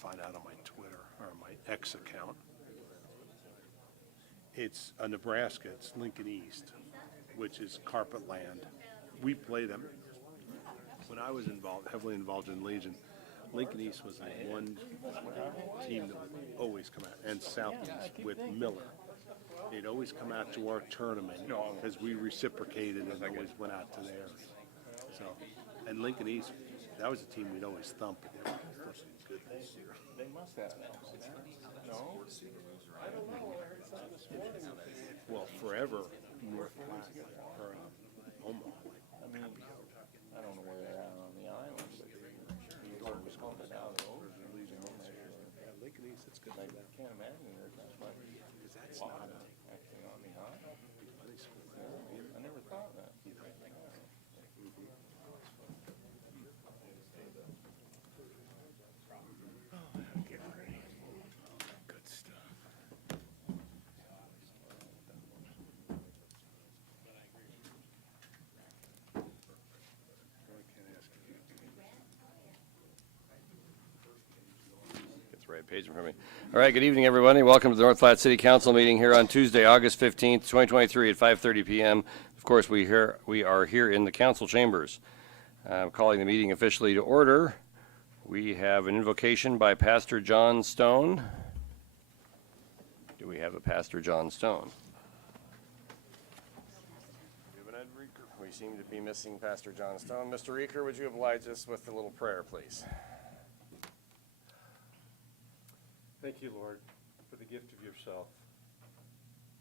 find out on my Twitter or my X account. It's Nebraska. It's Lincoln East, which is carpet land. We play them. When I was heavily involved in Legion, Lincoln East was the one team that would always come out, and Southeast with Miller. They'd always come out to our tournament because we reciprocated and always went out to theirs. So, and Lincoln East, that was a team we'd always thump. But they were good this year. They must have. No? Well, forever North Platte or Omaha. I don't know where they're at on the island, but you always called it out of those. Lincoln East, it's good. I can't imagine there's that much water actually on the island. I never thought of that. Good stuff. Get the right page in front of me. All right, good evening, everybody. Welcome to the North Platte City Council meeting here on Tuesday, August 15th, 2023 at 5:30 p.m. Of course, we are here in the council chambers. Calling the meeting officially to order. We have an invocation by Pastor John Stone. Do we have a Pastor John Stone? We seem to be missing Pastor John Stone. Mr. Reeker, would you oblige us with a little prayer, please? Thank you, Lord, for the gift of yourself.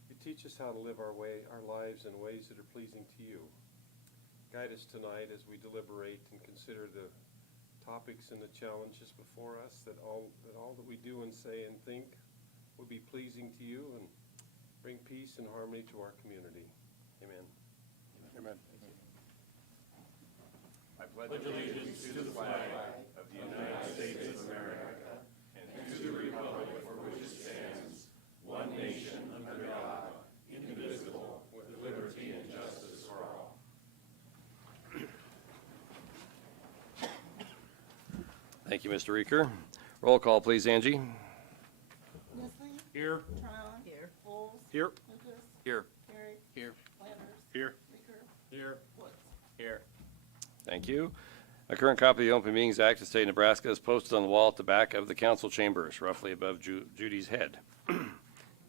You teach us how to live our lives in ways that are pleasing to you. Guide us tonight as we deliberate and consider the topics and the challenges before us, that all that we do and say and think will be pleasing to you and bring peace and harmony to our community. Amen. Amen. I pledge allegiance to the flag of the United States of America and to the republic for which it stands, one nation under God, indivisible, with liberty and justice for all. Thank you, Mr. Reeker. Roll call, please, Angie. Nestle. Here. Tron. Here. Bowles. Here. Lucas. Here. Carey. Here. Landers. Here. Baker. Here. Woods. Here. Thank you. A current copy of the Open Meetings Act of the State of Nebraska is posted on the wall at the back of the council chambers, roughly above Judy's head.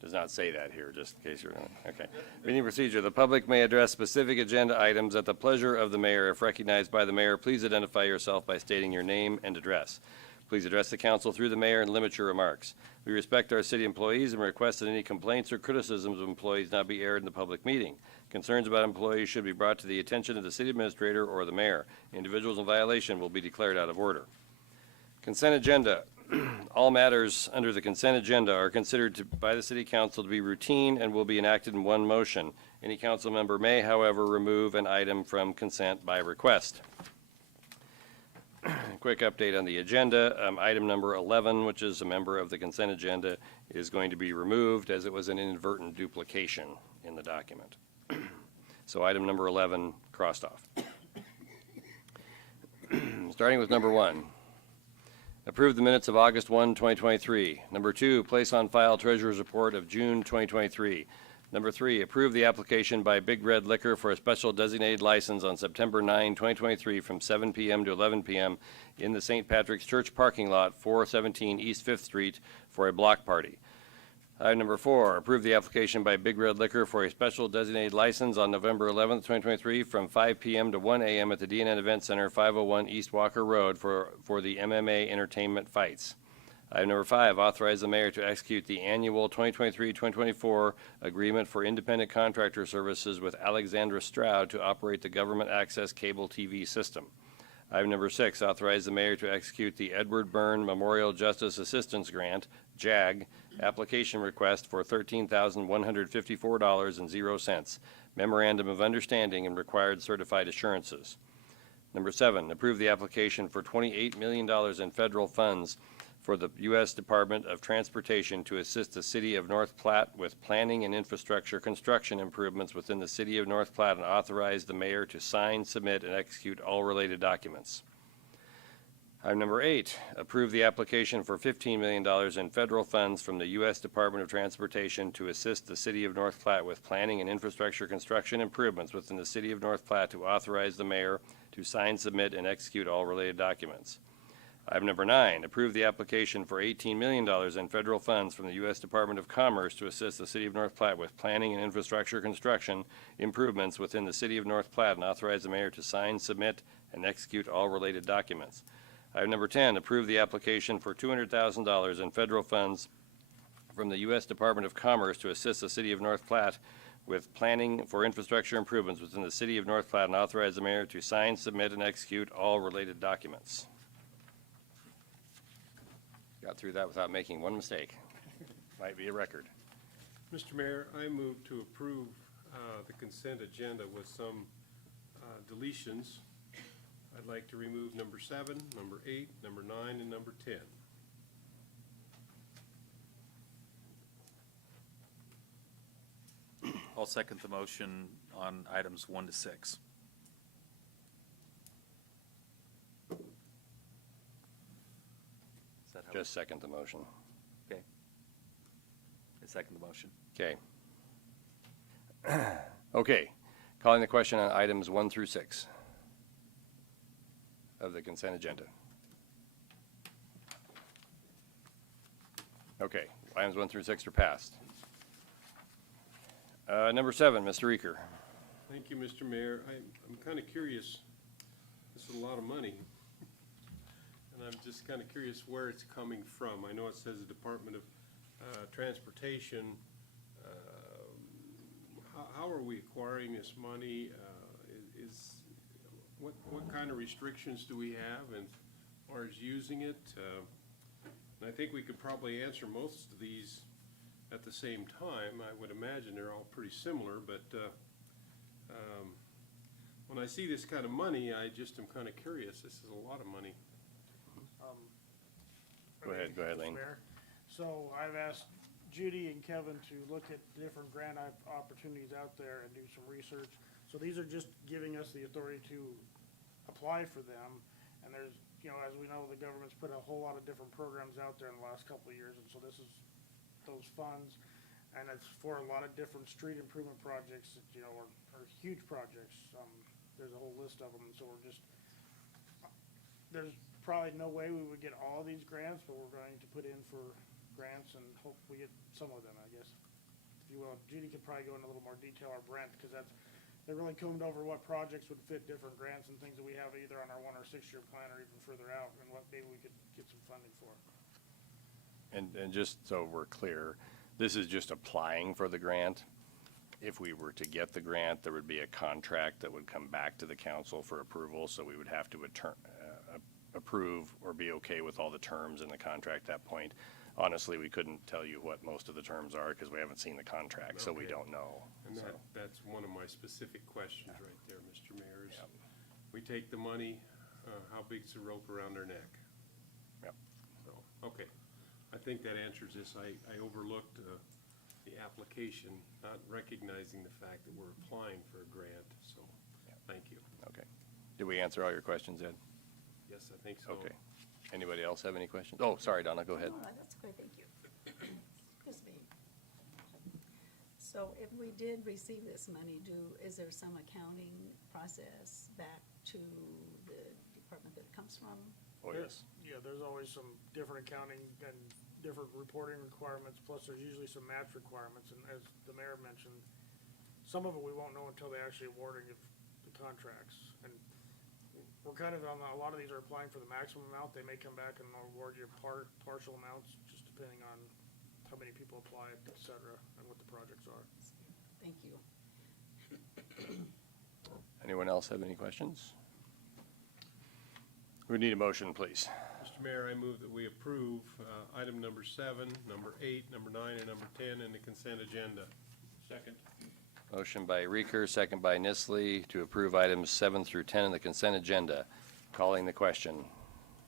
Does not say that here, just in case you're, okay. Meeting procedure. The public may address specific agenda items at the pleasure of the mayor. If recognized by the mayor, please identify yourself by stating your name and address. Please address the council through the mayor and limit your remarks. We respect our city employees and request that any complaints or criticisms of employees not be aired in the public meeting. Concerns about employees should be brought to the attention of the city administrator or the mayor. Individuals in violation will be declared out of order. Consent agenda. All matters under the consent agenda are considered by the city council to be routine and will be enacted in one motion. Any council member may, however, remove an item from consent by request. Quick update on the agenda. Item number 11, which is a member of the consent agenda, is going to be removed as it was an inadvertent duplication in the document. So item number 11 crossed off. Starting with number 1. Approve the minutes of August 1, 2023. Number 2, place on file Treasurer's Report of June 2023. Number 3, approve the application by Big Red Liquor for a special designated license on September 9, 2023 from 7 p.m. to 11 p.m. in the St. Patrick's Church parking lot, 417 East 5th Street for a block party. Item number 4, approve the application by Big Red Liquor for a special designated license on November 11, 2023 from 5 p.m. to 1 a.m. at the D&N Event Center, 501 East Walker Road for the MMA Entertainment Fights. Item number 5, authorize the mayor to execute the annual 2023-2024 agreement for independent contractor services with Alexandra Stroud to operate the government access cable TV system. Item number 6, authorize the mayor to execute the Edward Byrne Memorial Justice Assistance Grant, JAG, application request for $13,154.00. Memorandum of Understanding and required certified assurances. Number 7, approve the application for $28 million in federal funds for the U.S. Department of Transportation to assist the City of North Platte with planning and infrastructure construction improvements within the City of North Platte and authorize the mayor to sign, submit, and execute all related documents. Item number 8, approve the application for $15 million in federal funds from the U.S. Department of Transportation to assist the City of North Platte with planning and infrastructure construction improvements within the City of North Platte, to authorize the mayor to sign, submit, and execute all related documents. Item number 9, approve the application for $18 million in federal funds from the U.S. Department of Commerce to assist the City of North Platte with planning and infrastructure construction improvements within the City of North Platte, and authorize the mayor to sign, submit, and execute all related documents. Item number 10, approve the application for $200,000 in federal funds from the U.S. Department of Commerce to assist the City of North Platte with planning for infrastructure improvements within the City of North Platte, and authorize the mayor to sign, submit, and execute all related documents. Got through that without making one mistake. Might be a record. Mr. Mayor, I move to approve the consent agenda with some deletions. I'd like to remove number 7, number 8, number 9, and number 10. I'll second the motion on items 1 to 6. Is that how? Just second the motion. Okay. I second the motion. Okay. Okay. Calling the question on items 1 through 6 of the consent agenda. Okay, items 1 through 6 are passed. Number 7, Mr. Reeker. Thank you, Mr. Mayor. I'm kind of curious. This is a lot of money. And I'm just kind of curious where it's coming from. I know it says the Department of Transportation. How are we acquiring this money? What kind of restrictions do we have as far as using it? And I think we could probably answer most of these at the same time. I would imagine they're all pretty similar, but when I see this kind of money, I just am kind of curious. This is a lot of money. Go ahead, Lane. Mayor. So I've asked Judy and Kevin to look at different grant opportunities out there and do some research. So these are just giving us the authority to apply for them. And there's, as we know, the government's put a whole lot of different programs out there in the last couple of years. And so this is those funds. And it's for a lot of different street improvement projects that, are huge projects. There's a whole list of them. And so there's probably no way we would get all of these grants, but we're going to put in for grants and hope we get some of them, I guess. If you will, Judy could probably go into a little more detail, or Brent, because they really combed over what projects would fit different grants and things that we have either on our 1 or 6 year plan or even further out, and what maybe we could get some funding for. And just so we're clear, this is just applying for the grant. If we were to get the grant, there would be a contract that would come back to the council for approval, so we would have to approve or be okay with all the terms in the contract at that point. Honestly, we couldn't tell you what most of the terms are because we haven't seen the contract, so we Okay. don't know. And So, that's one of my specific questions right there, Mr. Mayor. Is Yep. we take the money, how big's the rope around our neck? Yep. So, okay. I think that answers this. I overlooked the application, not recognizing the fact that we're applying for a grant, so thank you. Okay. Did we answer all your questions, Ed? Yes, I think so. Okay. Anybody else have any questions? Oh, sorry, Donna, go ahead. No, that's okay, thank you. Excuse me. So if we did receive this money, is there some accounting process back to the department that it comes from? Oh, yes. Yeah, there's always some different accounting and different reporting requirements, plus there's usually some match requirements, and as the mayor mentioned, some of it we won't know until they actually awarding the contracts. And we're kind of a lot of these are applying for the maximum amount. They may come back and award you partial amounts, just depending on how many people apply, et cetera, and what the projects are. Thank you. Anyone else have any questions? We need a motion, please. Mr. Mayor, I move that we approve item number 7, number 8, number 9, and number 10 in the consent agenda. Second. Motion by Reeker, second by Nisley, to approve items 7 through 10 in the consent agenda. Calling the question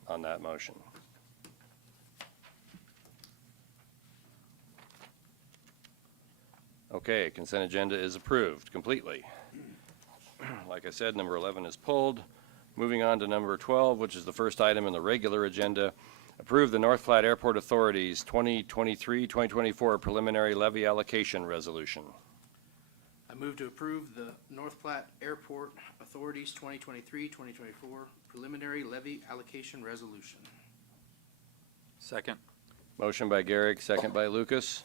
on that motion. Okay, consent agenda is approved completely. Like I said, number 11 is pulled. Moving on to number 12, which is the first item in the regular agenda. Approve the North Platte Airport Authority's 2023-2024 preliminary levy allocation resolution. I move to approve the North Platte Airport Authority's 2023-2024 preliminary levy allocation resolution. Second. Motion by Garrick, second by Lucas.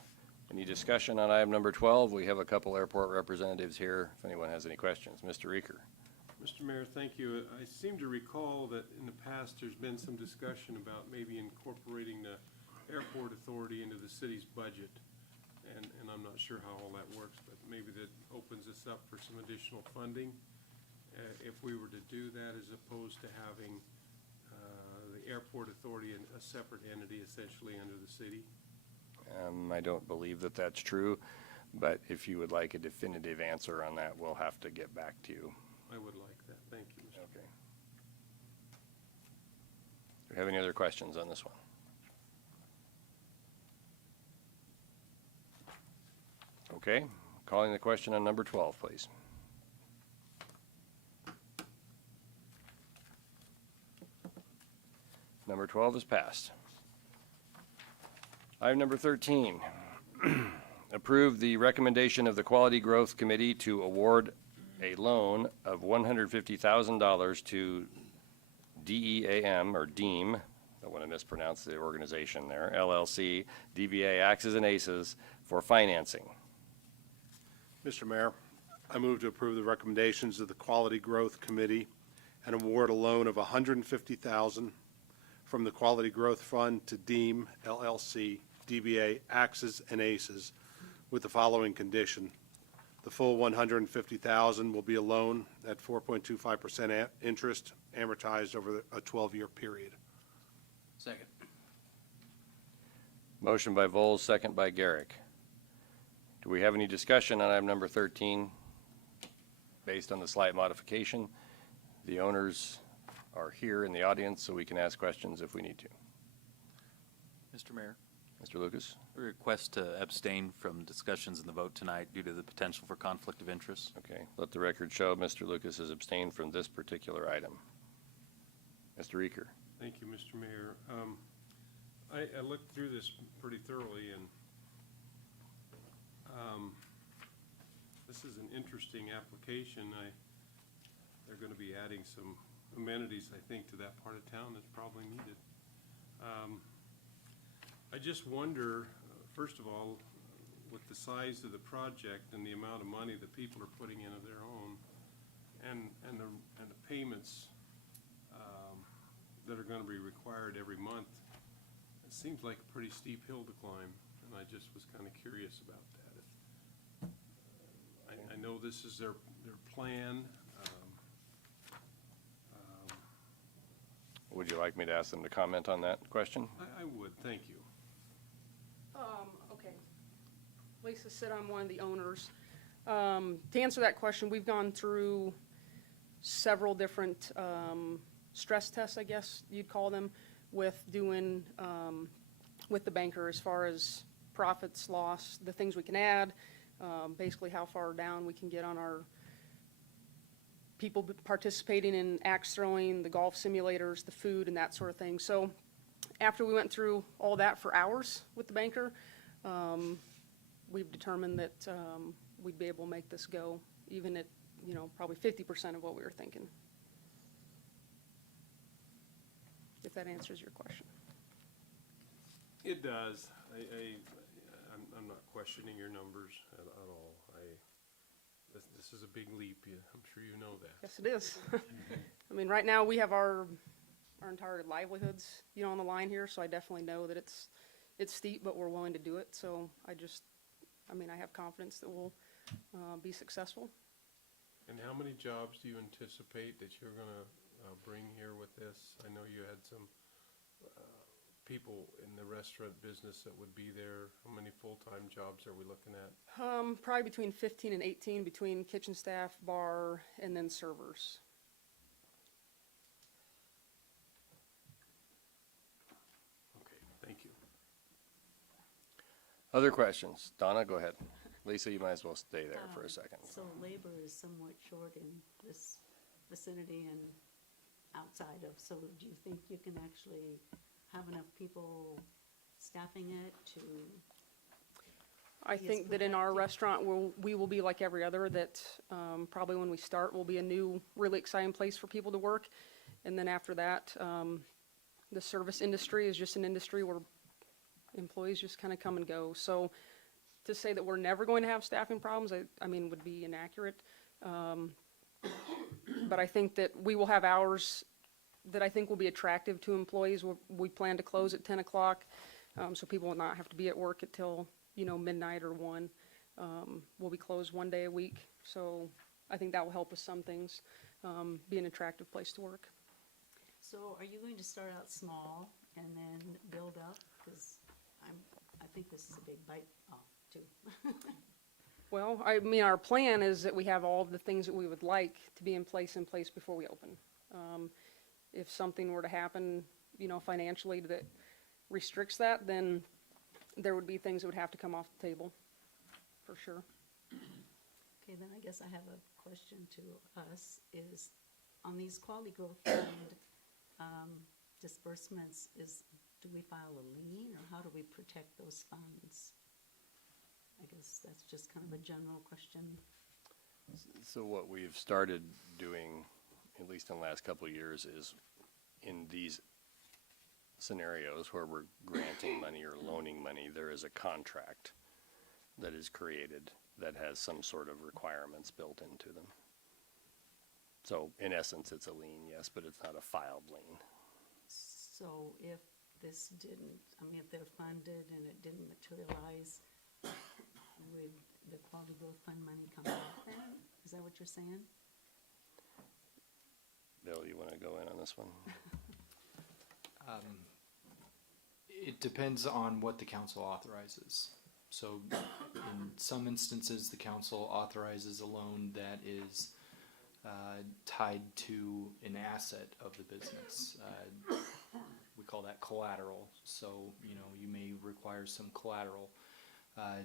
Any discussion on item number 12? We have a couple airport representatives here if anyone has any questions. Mr. Reeker. Mr. Mayor, thank you. I seem to recall that in the past, there's been some discussion about maybe incorporating the airport authority into the city's budget. And I'm not sure how all that works, but maybe that opens us up for some additional funding. If we were to do that as opposed to having the airport authority in a separate entity essentially under the city. I don't believe that that's true, but if you would like a definitive answer on that, we'll have to get back to you. I would like that. Thank you, Mr. Okay. Do you have any other questions on this one? Okay, calling the question on number 12, please. Number 12 is passed. Item number 13, approve the recommendation of the Quality Growth Committee to award a loan of $150,000 to DEAM, or DEAM, don't want to mispronounce the organization there, LLC, DBA Axes and Aces, for financing. Mr. Mayor, I move to approve the recommendations of the Quality Growth Committee and award a loan of $150,000 from the Quality Growth Fund to Deem LLC, DBA Axes and Aces, with the following condition. The full $150,000 will be a loan at 4.25% interest amortized over a 12-year period. Second. Motion by Vols, second by Garrick. Do we have any discussion on item number 13? Based on the slight modification, the owners are here in the audience, so we can ask questions if we need to. Mr. Mayor, Mr. Lucas? a request to abstain from discussions in the vote tonight due to the potential for conflict of interest. Okay, let the record show Mr. Lucas has abstained from this particular item. Mr. Reeker? Thank you, Mr. Mayor. I looked through this pretty thoroughly, and this is an interesting application. They're going to be adding some amenities, I think, to that part of town that's probably needed. I just wonder, first of all, with the size of the project and the amount of money that people are putting in of their own, and the payments that are going to be required every month, it seems like a pretty steep hill to climb, and I just was kind of curious about that. I know this is their plan. Would you like me to ask them to comment on that question? I would, thank you. Okay. Lisa said I'm one of the owners. To answer that question, we've gone through several different stress tests, I guess you'd call them, with doing, with the banker as far as profits, loss, the things we can add, basically how far down we can get on our people participating in axe throwing, the golf simulators, the food, and that sort of thing. So after we went through all that for hours with the banker, we've determined that we'd be able to make this go, even at, probably 50% of what we were thinking. If that answers your question. It does. I'm not questioning your numbers at all. This is a big leap. I'm sure you know that. Yes, it is. I mean, right now we have our entire livelihoods, on the line here. So I definitely know that it's steep, but we're willing to do it. So I have confidence that we'll be successful. And how many jobs do you anticipate that you're going to bring here with this? I know you had some people in the restaurant business that would be there. How many full-time jobs are we looking at? Probably between 15 and 18 between kitchen staff, bar, and then servers. Okay, thank you. Other questions? Donna, go ahead. Lisa, you might as well stay there for a second. So labor is somewhat short in this vicinity, and outside of, so do you think you can actually have enough people staffing it to? I Yes, think that in our productive. restaurant, we will be like every other, that probably when we start, will be a new, really exciting place for people to work. And then after that, the service industry is just an industry where employees just kind of come and go. So to say that we're never going to have staffing problems, I mean, would be inaccurate. But I think that we will have hours that I think will be attractive to employees. We plan to close at 10 o'clock, so people will not have to be at work until, midnight or 1. We'll be closed one day a week, so I think that will help with some things, be an attractive place to work. So are you going to start out small and then build up? Because I think this is a big bite off too. Well, I mean, our plan is that we have all of the things that we would like to be in place before we open. If something were to happen, financially that restricts that, then there would be things that would have to come off the table, for sure. Okay, then I guess I have a question to us, is on these quality growth fund disbursements, do we file a lien, or how do we protect those funds? I guess that's just kind of a general question. So what we've started doing, at least in the last couple of years, is in these scenarios where we're granting money or loaning money, there is a contract that is created that has some sort of requirements built into them. So in essence, it's a lien, yes, but it's not a filed lien. So if this didn't, if they're funded and it didn't materialize, would the quality growth fund money come back then? Is that what you're saying? Bill, you want to go in on this one? It depends on what the council authorizes. So in some instances, the council authorizes a loan that is tied to an asset of the business. We call that collateral. So, you may require some collateral.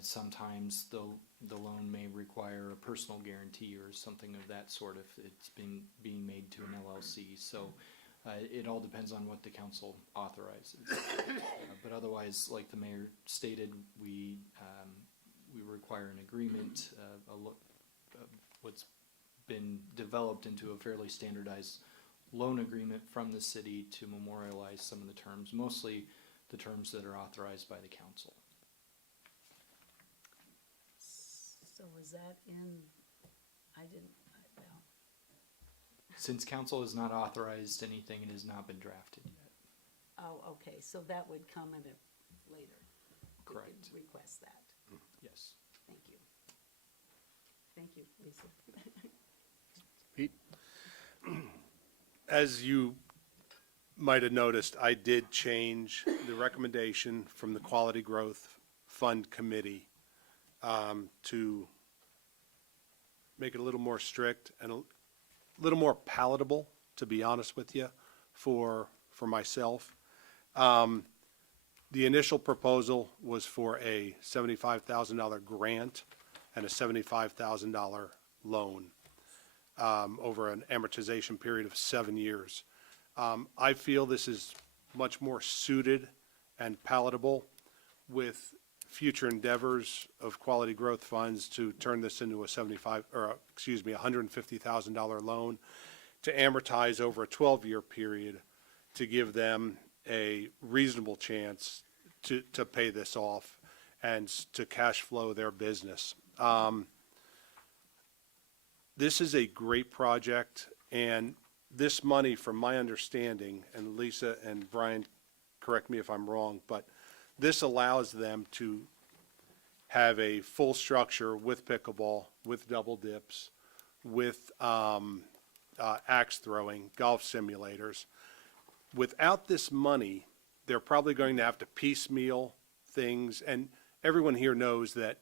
Sometimes the loan may require a personal guarantee or something of that sort if it's being made to an LLC. So it all depends on what the council authorizes. But otherwise, like the mayor stated, we require an agreement, what's been developed into a fairly standardized loan agreement from the city to memorialize some of the terms, mostly the terms that are authorized by the council. So is that well, Since council has not authorized anything, it has not been drafted yet. oh, okay, so that would come at a later. We could Correct. request that. Yes. Thank you. Thank you, Lisa. Pete? As you might have noticed, I did change the recommendation from the Quality Growth Fund Committee to make it a little more strict and a little more palatable, to be honest with you, for myself. The initial proposal was for a $75,000 grant and a $75,000 loan over an amortization period of 7 years. I feel this is much more suited and palatable with future endeavors of quality growth funds to turn this into a $150,000 loan to amortize over a 12-year period to give them a reasonable chance to pay this off and to cash flow their business. This is a great project, and this money, from my understanding, and Lisa and Brian, correct me if I'm wrong, but this allows them to have a full structure with pickleball, with double dips, with axe throwing, golf simulators. Without this money, they're probably going to have to piecemeal things, and everyone here knows that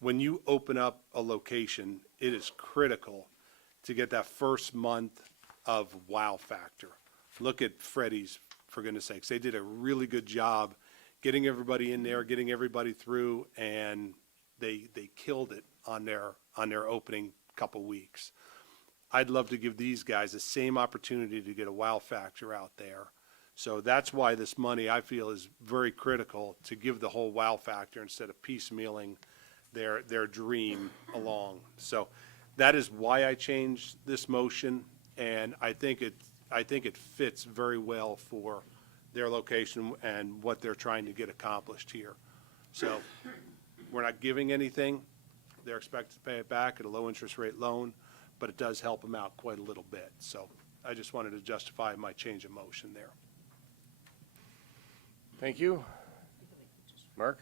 when you open up a location, it is critical to get that first month of wow factor. Look at Freddy's, for goodness sakes. They did a really good job getting everybody in there, getting everybody through, and they killed it on their opening couple weeks. I'd love to give these guys the same opportunity to get a wow factor out there. So that's why this money, I feel, is very critical to give the whole wow factor instead of piecemealing their dream along. So that is why I changed this motion, and I think it fits very well for their location and what they're trying to get accomplished here. So we're not giving anything. They're expected to pay it back at a low interest rate loan, but it does help them out quite a little bit. So I just wanted to justify my change of motion there. Thank you. Mark?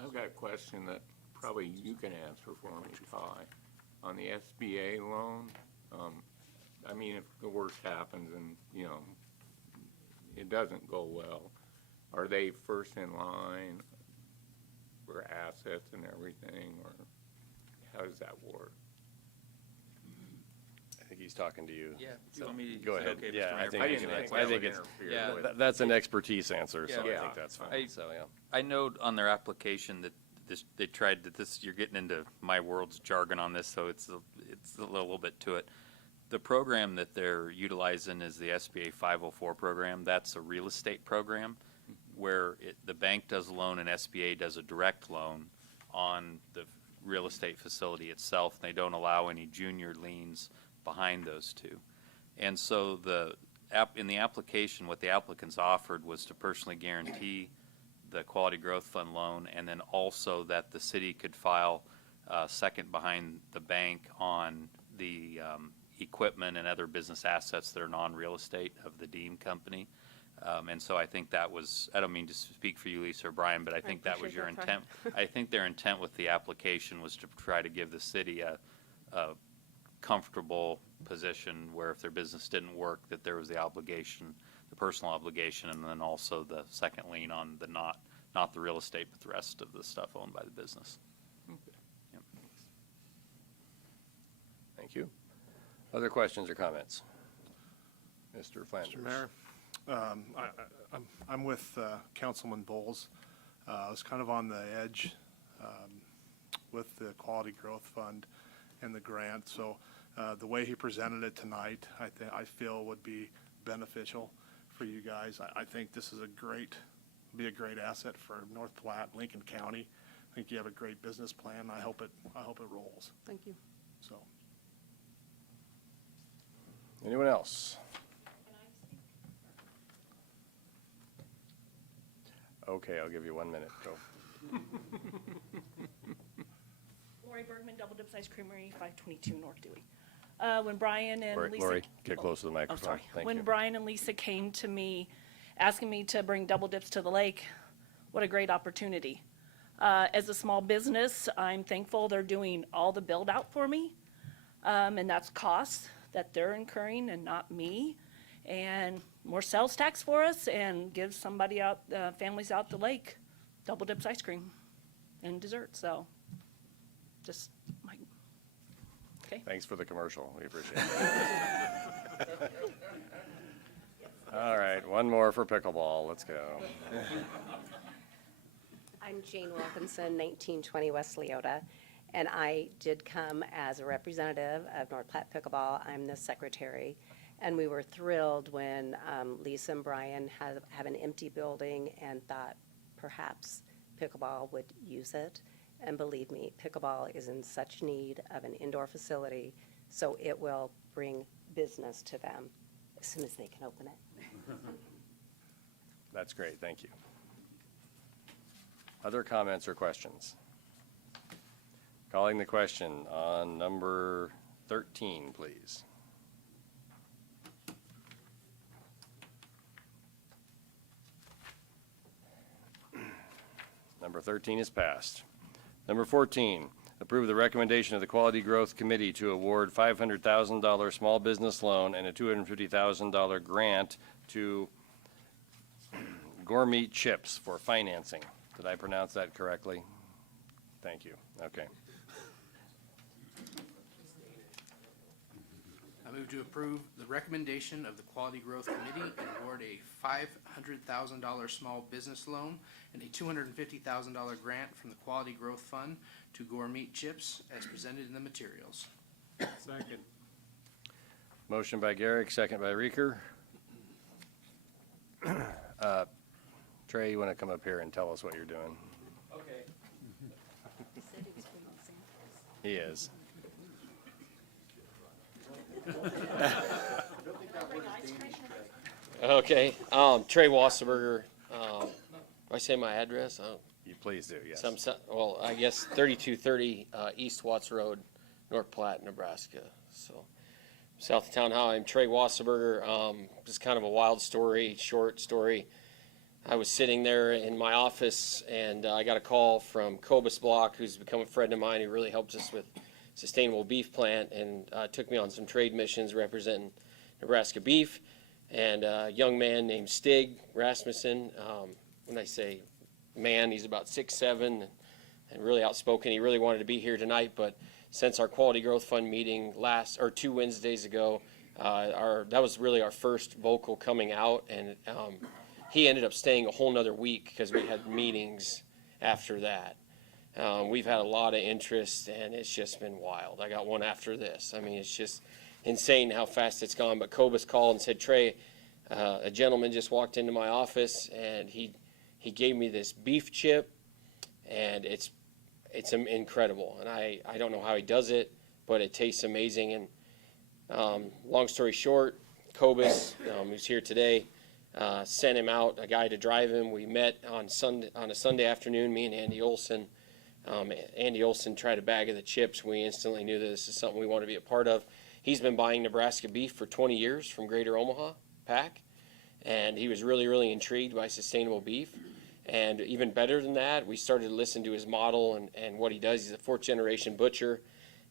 I've got a question that probably you can answer for me, Ty. On the SBA loan, I mean, if the worst happens and, you know, it doesn't go well, are they first in line for assets and everything, or how does that work? I think he's talking to you. Yeah. So, Want me to- go is it ahead. okay, Mr. Yeah, I Mayor? think I you didn't can think answer. that I think would it's, interfere yeah, with. that's an expertise answer, so I Yeah. think that's fine. I- So, yeah. I know on their application that they tried that this, you're getting into my world's jargon on this, so it's a little bit to it. The program that they're utilizing is the SBA 504 program. That's a real estate program where the bank does a loan and SBA does a direct loan on the real estate facility itself. They don't allow any junior liens behind those two. And so in the application, what the applicants offered was to personally guarantee the Quality Growth Fund loan, and then also that the city could file second behind the bank on the equipment and other business assets that are non-real estate of the Dean Company. And so I think that was, I don't mean to speak for you, Lisa or Brian, but I think that was appreciate your that, Ty. intent. I think their intent with the application was to try to give the city a comfortable position where if their business didn't work, that there was the obligation, the personal obligation, and then also the second lien on the not the real estate, but the rest of the stuff owned by the business. Yep. Thank you. Other questions or comments? Mr. Flanders? Mr. Mayor, I'm with Councilman Bowles. I was kind of on the edge with the Quality Growth Fund and the grant. So the way he presented it tonight, I feel would be beneficial for you guys. I think this is be a great asset for North Platte, Lincoln County. I think you have a great business plan. I hope it rolls. Thank you. So. Anyone else? Okay, I'll give you 1 minute. Go. Lori Bergman, Double Dips Ice Creamery, 522 North Dewey. When Brian and Lisa... Lori, get close to the Oh, microphone. sorry. Thank When you. Brian and Lisa came to me, asking me to bring Double Dips to the lake, what a great opportunity. As a small business, I'm thankful they're doing all the build-out for me, and that's costs that they're incurring and not me. And more sales tax for us and give somebody out, families out the lake, Double Dips ice cream and dessert, so just, okay. Thanks for the commercial. We appreciate it. All right, one more for pickleball. Let's go. I'm Jane Wilkinson, 1920 West Leota, and I did come as a representative of North Platte Pickleball. I'm the secretary, and we were thrilled when Lisa and Brian have an empty building and thought perhaps pickleball would use it. And believe me, pickleball is in such need of an indoor facility, so it will bring business to them as soon as they can open it. That's great. Thank you. Other comments or questions? Calling the question on number 13, please. Number 13 is passed. Number 14, approve the recommendation of the Quality Growth Committee to award $500,000 small business loan and a $250,000 grant to Gourmet Chips for financing. Did I pronounce that correctly? Thank you. Okay. I move to approve the recommendation of the Quality Growth Committee and award a $500,000 small business loan and a $250,000 grant from the Quality Growth Fund to Gourmet Chips as presented in the materials. Second. Motion by Garrick, second by Reeker. Trey, you want to come up here and tell us what you're doing? Okay. He said he was bringing samples. He is. Okay, Trey Wasserberger, do I say my address? I don't- You please do, yes. Well, I guess 3230 East Watts Road, North Platte, Nebraska. So, south of town. Hi, I'm Trey Wasserberger. Just kind of a wild story, short story. I was sitting there in my office, and I got a call from Cobus Block, who's become a friend of mine, who really helped us with sustainable beef plant, and took me on some trade missions representing Nebraska beef. And a young man named Stig Rasmussen, when I say man, he's about 6'7", and really outspoken. He really wanted to be here tonight, but since our Quality Growth Fund meeting 2 Wednesdays ago, that was really our first vocal coming out, and he ended up staying a whole nother week because we had meetings after that. We've had a lot of interest, and it's just been wild. I got one after this. I mean, it's just insane how fast it's gone. But Cobus called and said, Trey, a gentleman just walked into my office, and he gave me this beef chip, and it's incredible. And I don't know how he does it, but it tastes amazing. And long story short, Cobus, who's here today, sent him out, a guy to drive him. We met on a Sunday afternoon, me and Andy Olson. Andy Olson tried a bag of the chips. We instantly knew that this is something we want to be a part of. He's been buying Nebraska beef for 20 years from Greater Omaha Pack, and he was really, really intrigued by sustainable beef. And even better than that, we started to listen to his model and what he does. He's a 4th-generation butcher,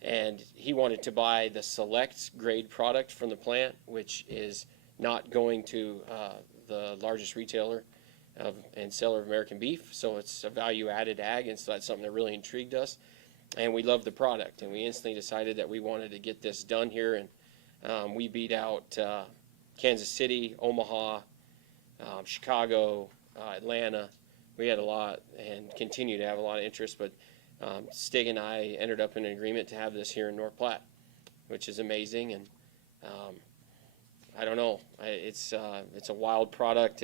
and he wanted to buy the select grade product from the plant, which is not going to the largest retailer and seller of American beef. So it's a value-added ag, and so that's something that really intrigued us. And we loved the product, and we instantly decided that we wanted to get this done here. And we beat out Kansas City, Omaha, Chicago, Atlanta. We had a lot and continue to have a lot of interest, but Stig and I ended up in an agreement to have this here in North Platte, which is amazing. And I don't know, it's a wild product.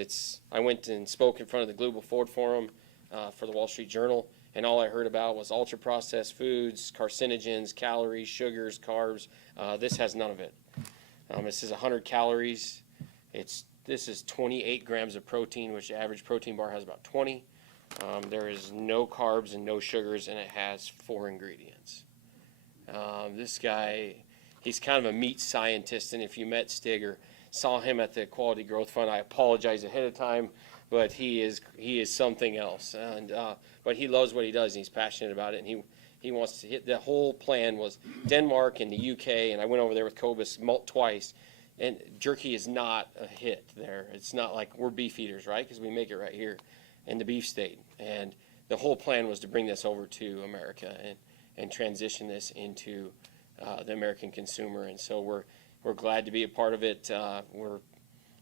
I went and spoke in front of the Global Ford Forum for the Wall Street Journal, and all I heard about was ultra-processed foods, carcinogens, calories, sugars, carbs. This has none of it. This is 100 calories. This is 28 grams of protein, which the average protein bar has about 20. There is no carbs and no sugars, and it has 4 ingredients. This guy, he's kind of a meat scientist, and if you met Stig or saw him at the Quality Growth Fund, I apologize ahead of time, but he is something else. And but he loves what he does, and he's passionate about it, and he wants to hit. The whole plan was Denmark and the UK, and I went over there with Cobus twice. And jerky is not a hit there. It's not like we're beef eaters, right? Because we make it right here in the beef state. And the whole plan was to bring this over to America and transition this into the American consumer. And so we're glad to be a part of it. A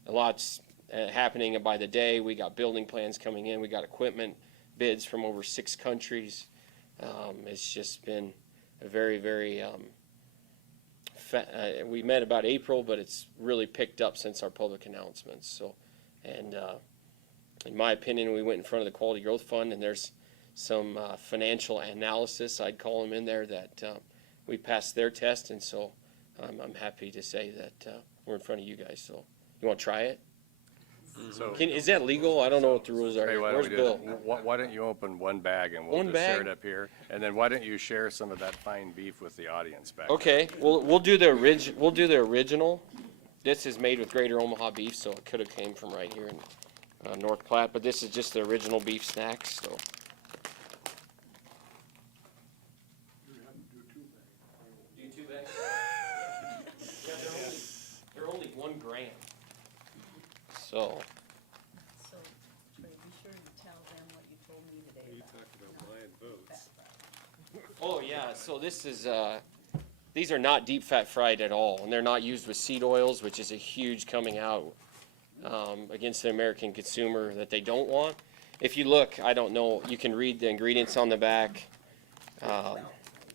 lot's happening by the day. We got building plans coming in. We got equipment bids from over 6 countries. It's just been a very, very we met about April, but it's really picked up since our public announcements. So, and in my opinion, we went in front of the Quality Growth Fund, and there's some financial analysis, I'd call them in there, that we passed their test, and so I'm happy to say that we're in front of you guys. So, you want to try it? So, Is that legal? I don't know what the rules are. Trey, why don't Where's we do Bill? why don't you open one bag and we'll One just share bag? it up here? And then why don't you share some of that fine beef with the audience back there? Okay, we'll do the original. This is made with Greater Omaha beef, so it could have came from right here in North Platte, but this is just the original beef snacks. So. Do 2 bags? Yeah, they're only 1 gram. So. So, Trey, be sure to tell them what you told me today about. buying votes. Oh yeah, so this is these are not deep fat fried at all, and they're not used with seed oils, which is a huge coming out against the American consumer that they don't want. If you look, I don't know, you can read the ingredients on the back. I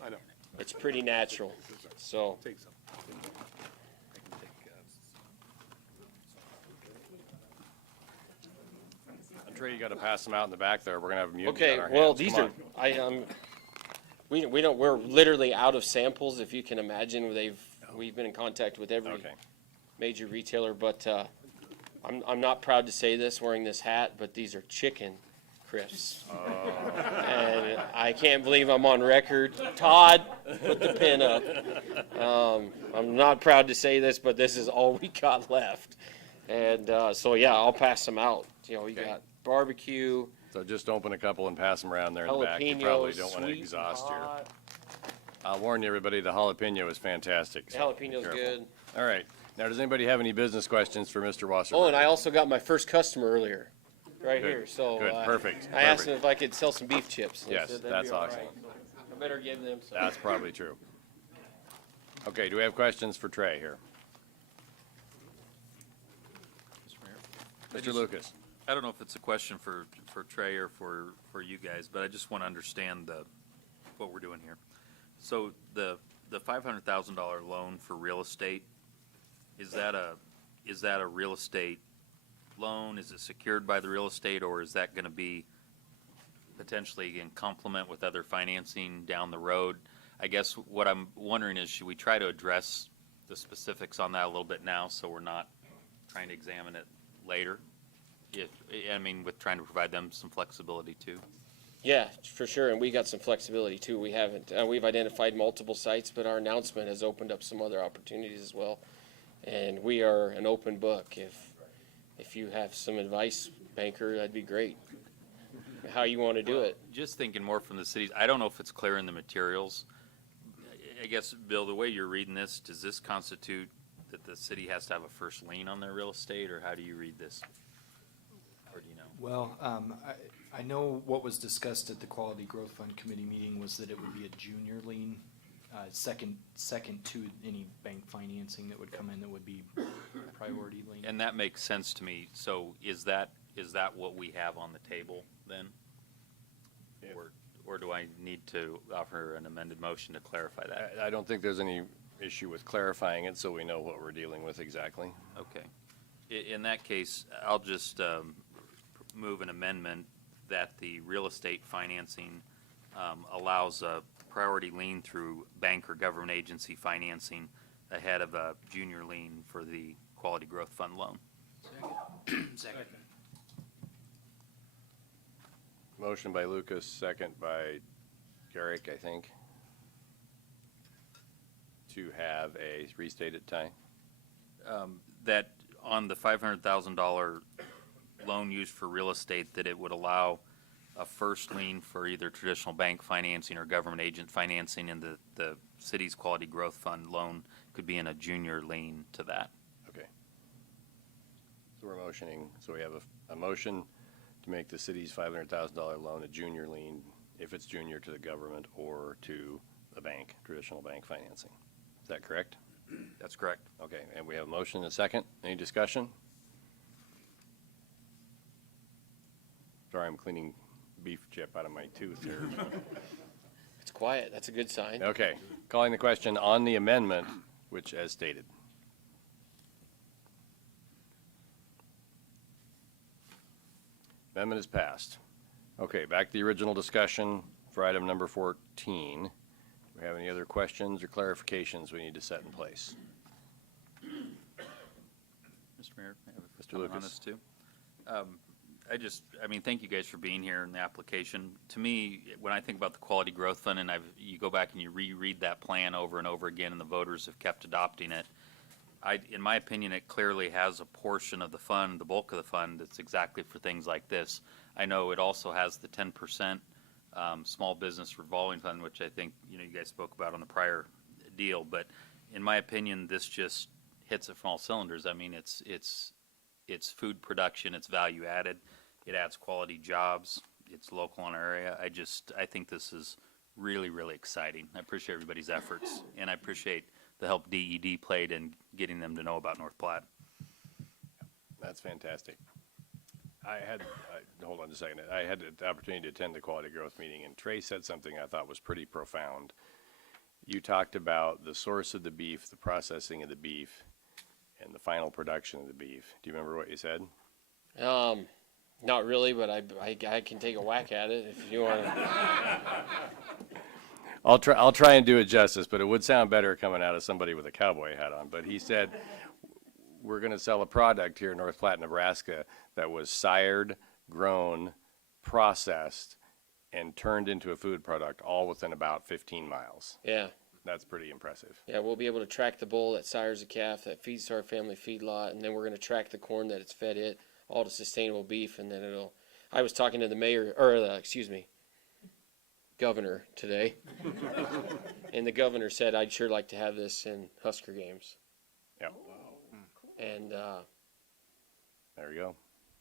know. It's pretty natural. So Take some. Trey, you gotta pass them out in the back there. We're gonna have a mutiny Okay, on our well, hands. these Come are, on. we're literally out of samples, if you can imagine. We've been in contact with every Okay. major retailer, but, I'm not proud to say this wearing this hat, but these are chicken crisps. And I can't believe I'm on record. Todd, put the pin up. I'm not proud to say this, but this is all we got left. And, so yeah, I'll pass them out. You know, we Okay. got barbecue, So just open a couple and pass them around there in the back. You probably jalapenos, don't wanna sweet, exhaust your. hot. I'll warn you, everybody, the jalapeno is fantastic. so be Jalapeno's careful. good. All right. Now, does anybody have any business questions for Mr. Wasserberg? Oh, and I also got my first customer earlier, right Good. here, so. Good. Perfect. I asked Perfect. them if I could sell some beef chips. They Yes, said that'd that's be all awesome. right. I better give them some. That's probably true. Okay, do we have questions for Trey here? Mr. Mayor. I Mr. just- Lucas? I don't know if it's a question for Trey or for you guys, but I just want to understand what we're doing here. So the $500,000 loan for real estate, is that a real estate loan? Is it secured by the real estate, or is that going to be potentially in complement with other financing down the road? I guess what I'm wondering is, should we try to address the specifics on that a little bit now, so we're not trying to examine it later? With trying to provide them some flexibility too. Yeah, for sure, and we got some flexibility too. We haven't, we've identified multiple sites, but our announcement has opened up some other opportunities as well. And we are an open book. If you have some advice, banker, that'd be great. How you want to do it. Just thinking more from the cities, I don't know if it's clear in the materials. I guess, Bill, the way you're reading this, does this constitute that the city has to have a first lien on their real estate, or how do you read this? Or do you know? Well, I know what was discussed at the Quality Growth Fund Committee meeting was that it would be a junior lien, second to any bank financing that would come in that would be priority lien. And that makes sense to me. So is that what we have on the table then? Yeah. Or do I need to offer an amended motion to clarify that? I don't think there's any issue with clarifying it, so we know what we're dealing with exactly. Okay. In that case, I'll just move an amendment that the real estate financing allows a priority lien through bank or government agency financing ahead of a junior lien for the Quality Growth Fund loan. Second. Motion by Lucas, second by Garrick, I think, to have a restated tie. That on the $500,000 loan used for real estate, that it would allow a first lien for either traditional bank financing or government agent financing, and the city's Quality Growth Fund loan could be in a junior lien to that. Okay. So we're motioning, so we have a motion to make the city's $500,000 loan a junior lien, if it's junior to the government or to the bank, traditional bank financing. Is that correct? That's correct. Okay, and we have a motion and a second. Any discussion? Sorry, I'm cleaning beef chip out of my tooth here. It's quiet. That's a good sign. Okay, calling the question on the amendment, which as stated. Amendment is passed. Okay, back to the original discussion for item number 14. Do we have any other questions or clarifications we need to set in place? Mr. Mayor, I have a Mr. comment on Lucas. this too. Thank you guys for being here in the application. To me, when I think about the Quality Growth Fund, and you go back and you reread that plan over and over again, and the voters have kept adopting it, in my opinion, it clearly has a portion of the fund, the bulk of the fund, that's exactly for things like this. I know it also has the 10% small business revolving fund, which I think you guys spoke about on the prior deal. But in my opinion, this just hits it from all cylinders. I mean, it's food production, it's value added, it adds quality jobs, it's local in our area. I think this is really, really exciting. I appreciate everybody's efforts, and I appreciate the help DED played in getting them to know about North Platte. That's fantastic. Hold on just a second. I had the opportunity to attend the Quality Growth meeting, and Trey said something I thought was pretty profound. You talked about the source of the beef, the processing of the beef, and the final production of the beef. Do you remember what you said? Not really, but I can take a whack at it if you want to. I'll try and do it justice, but it would sound better coming out of somebody with a cowboy hat on. But he said, we're going to sell a product here in North Platte, Nebraska that was sired, grown, processed, and turned into a food product all within about 15 miles. Yeah. That's pretty impressive. Yeah, we'll be able to track the bull that sires a calf that feeds to our family feedlot, and then we're going to track the corn that it's fed it, all to sustainable beef, and then it'll. I was talking to the mayor, or governor today, and the governor said I'd sure like to have this in Husker games. Yep. And There you go.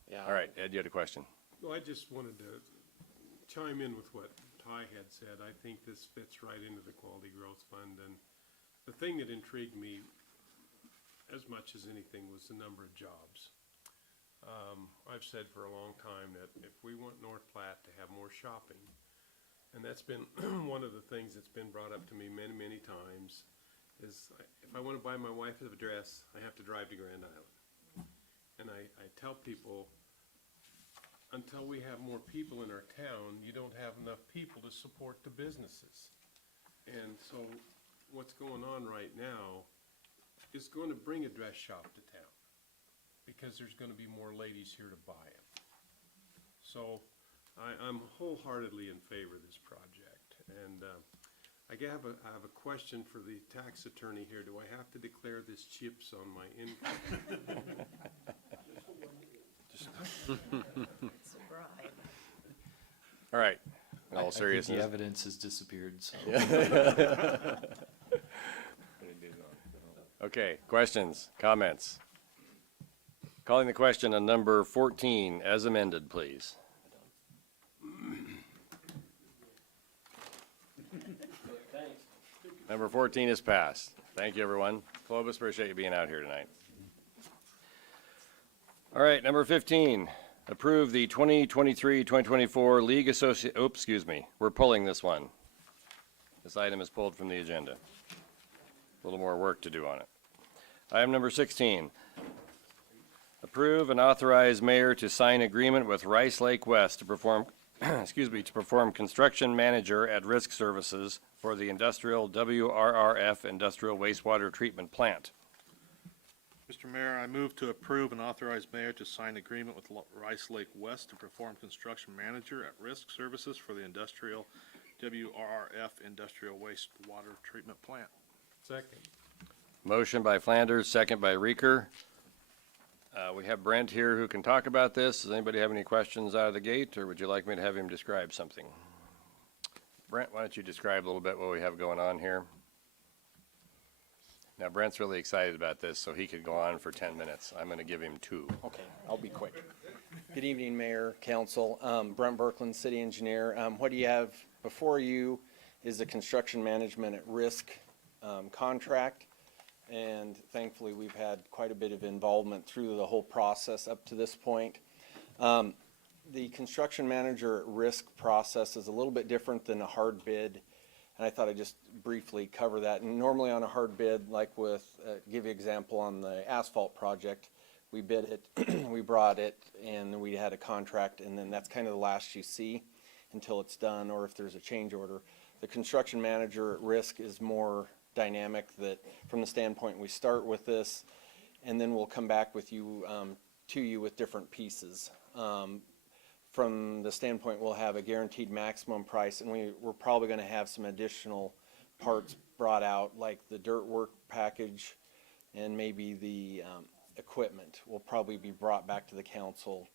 yeah. All right, Ed, you had a question. Well, I just wanted to chime in with what Ty had said. I think this fits right into the Quality Growth Fund, and the thing that intrigued me as much as anything was the number of jobs. I've said for a long time that if we want North Platte to have more shopping, and that's been one of the things that's been brought up to me many, many times, is if I want to buy my wife a dress, I have to drive to Grand Island. And I tell people, until we have more people in our town, you don't have enough people to support the businesses. And so what's going on right now is going to bring a dress shop to town, because there's going to be more ladies here to buy them. So I'm wholeheartedly in favor of this project. And I have a question for the tax attorney here. Do I have to declare this chips on my income? All right, in I all think seriousness. the evidence has disappeared, so. Okay, questions, comments? Calling the question on number 14 as amended, please. Number 14 is passed. Thank you, everyone. Clovis, appreciate you being out here tonight. All right, number 15, approve the 2023-2024 League we're pulling this one. This item is pulled from the agenda. A little more work to do on it. Item number 16, approve and authorize mayor to sign agreement with Rice Lake West to perform, to perform construction manager at risk services for the industrial WRRF industrial wastewater treatment plant. Mr. Mayor, I move to approve and authorize mayor to sign agreement with Rice Lake West to perform construction manager at risk services for the industrial WRRF industrial wastewater treatment plant. Second. Motion by Flanders, second by Reeker. We have Brent here who can talk about this. Does anybody have any questions out of the gate, or would you like me to have him describe something? Brent, why don't you describe a little bit what we have going on here? Now, Brent's really excited about this, so he could go on for 10 minutes. I'm going to give him 2. Okay, I'll be quick. Good evening, Mayor, Council. Brent Berkland, City Engineer. What you have before you is a construction management at risk contract. And thankfully, we've had quite a bit of involvement through the whole process up to this point. The construction manager at risk process is a little bit different than a hard bid. And I thought I'd just briefly cover that. And normally on a hard bid, like with, give you an example on the asphalt project, we bid it, we brought it, and we had a contract, and then that's kind of the last you see until it's done, or if there's a change order. The construction manager at risk is more dynamic, that from the standpoint we start with this, and then we'll come back with you, to you with different pieces. From the standpoint, we'll have a guaranteed maximum price, and we're probably going to have some additional parts brought out, like the dirt work package and maybe the equipment will probably be brought back to the council.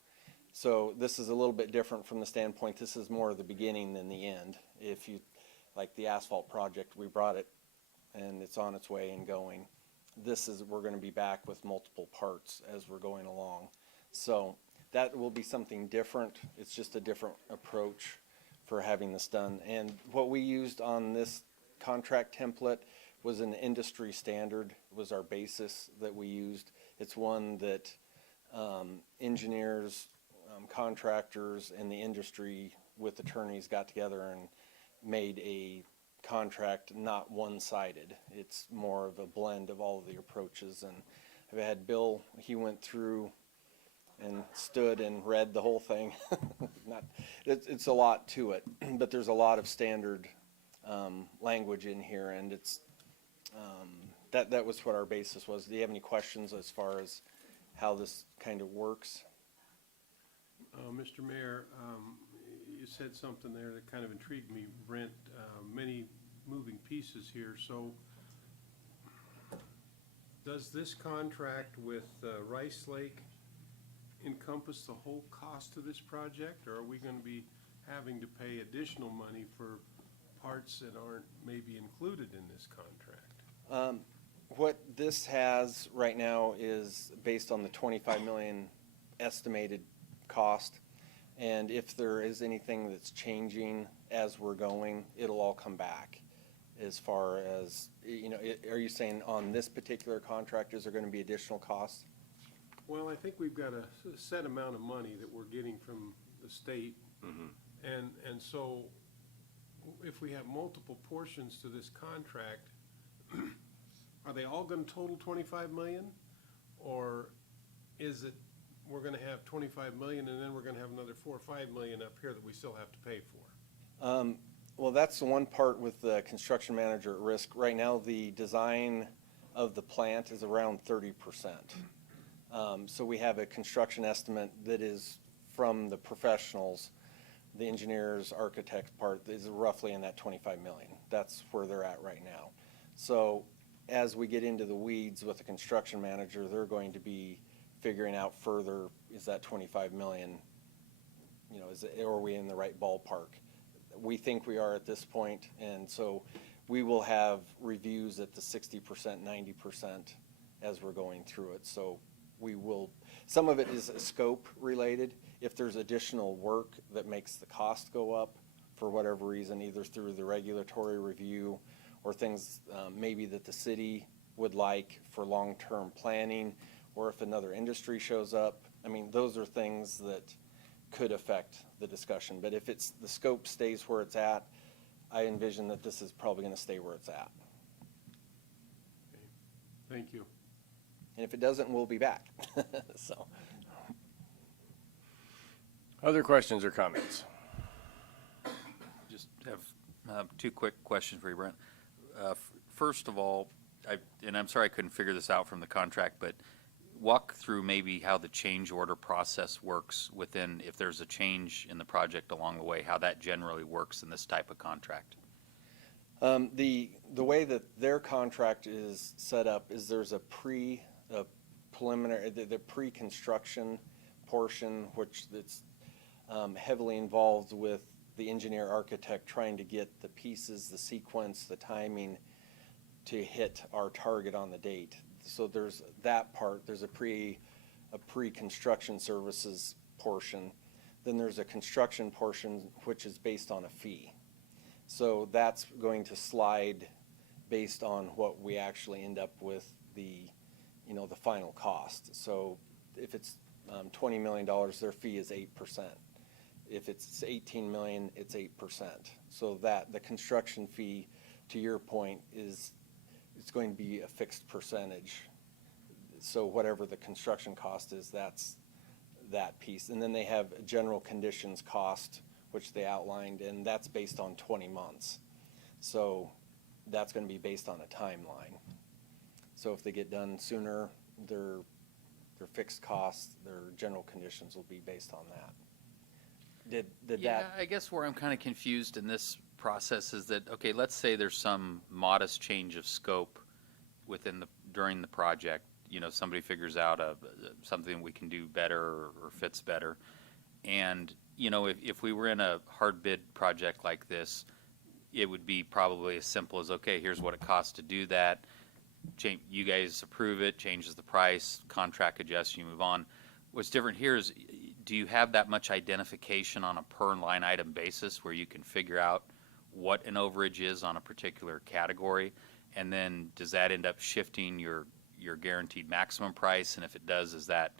So this is a little bit different from the standpoint, this is more of the beginning than the end. If you, like the asphalt project, we brought it and it's on its way and going. This is, we're going to be back with multiple parts as we're going along. So that will be something different. It's just a different approach for having this done. And what we used on this contract template was an industry standard, was our basis that we used. It's one that engineers, contractors, and the industry with attorneys got together and made a contract, not one-sided. It's more of a blend of all of the approaches. And I've had Bill, he went through and stood and read the whole thing. Not, it's a lot to it, but there's a lot of standard language in here, and it's that was what our basis was. Do you have any questions as far as how this kind of works? Mr. Mayor, you said something there that kind of intrigued me, Brent. Many moving pieces here. So does this contract with Rice Lake encompass the whole cost of this project, or are we going to be having to pay additional money for parts that aren't maybe included in this contract? What this has right now is based on the 25 million estimated cost. And if there is anything that's changing as we're going, it'll all come back. As far as, you know, are you saying on this particular contract, is there going to be additional costs? Well, I think we've got a set amount of money that we're getting from the state. And so if we have multiple portions to this contract, are they all going to total 25 million? Or is it we're going to have 25 million and then we're going to have another 4 or 5 million up here that we still have to pay for? Well, that's the one part with the construction manager at risk. Right now, the design of the plant is around 30%. So we have a construction estimate that is from the professionals, the engineers, architects part is roughly in that 25 million. That's where they're at right now. So as we get into the weeds with the construction manager, they're going to be figuring out further, is that 25 million, you know, are we in the right ballpark? We think we are at this point, and so we will have reviews at the 60%, 90% as we're going through it. So we will, some of it is scope related. If there's additional work that makes the cost go up for whatever reason, either through the regulatory review or things maybe that the city would like for long-term planning, or if another industry shows up. I mean, those are things that could affect the discussion. But if it's the scope stays where it's at, I envision that this is probably going to stay where it's at. Okay. Thank you. And if it doesn't, we'll be back. So. Other questions or comments? Just have two quick questions for you, Brent. First of all, and I'm sorry I couldn't figure this out from the contract, but walk through maybe how the change order process works within, if there's a change in the project along the way, how that generally works in this type of contract. The way that their contract is set up is there's a preliminary, the pre-construction portion, which it's heavily involved with the engineer architect trying to get the pieces, the sequence, the timing to hit our target on the date. So there's that part. There's a pre-construction services portion. Then there's a construction portion which is based on a fee. So that's going to slide based on what we actually end up with the, you know, the final cost. So if it's $20 million, their fee is 8%. If it's 18 million, it's 8%. So that the construction fee, to your point, is it's going to be a fixed percentage. So whatever the construction cost is, that's that piece. And then they have a general conditions cost, which they outlined, and that's based on 20 months. So that's going to be based on a timeline. So if they get done sooner, their fixed costs, their general conditions will be based on that. Did Yeah, that? I guess where I'm kind of confused in this process is that, okay, let's say there's some modest change of scope during the project. You know, somebody figures out something we can do better or fits better. And, you know, if we were in a hard bid project like this, it would be probably as simple as, okay, here's what it costs to do that. You guys approve it, changes the price, contract adjusts, you move on. What's different here is, do you have that much identification on a per line item basis where you can figure out what an overage is on a particular category? And then does that end up shifting your guaranteed maximum price? And if it does, is that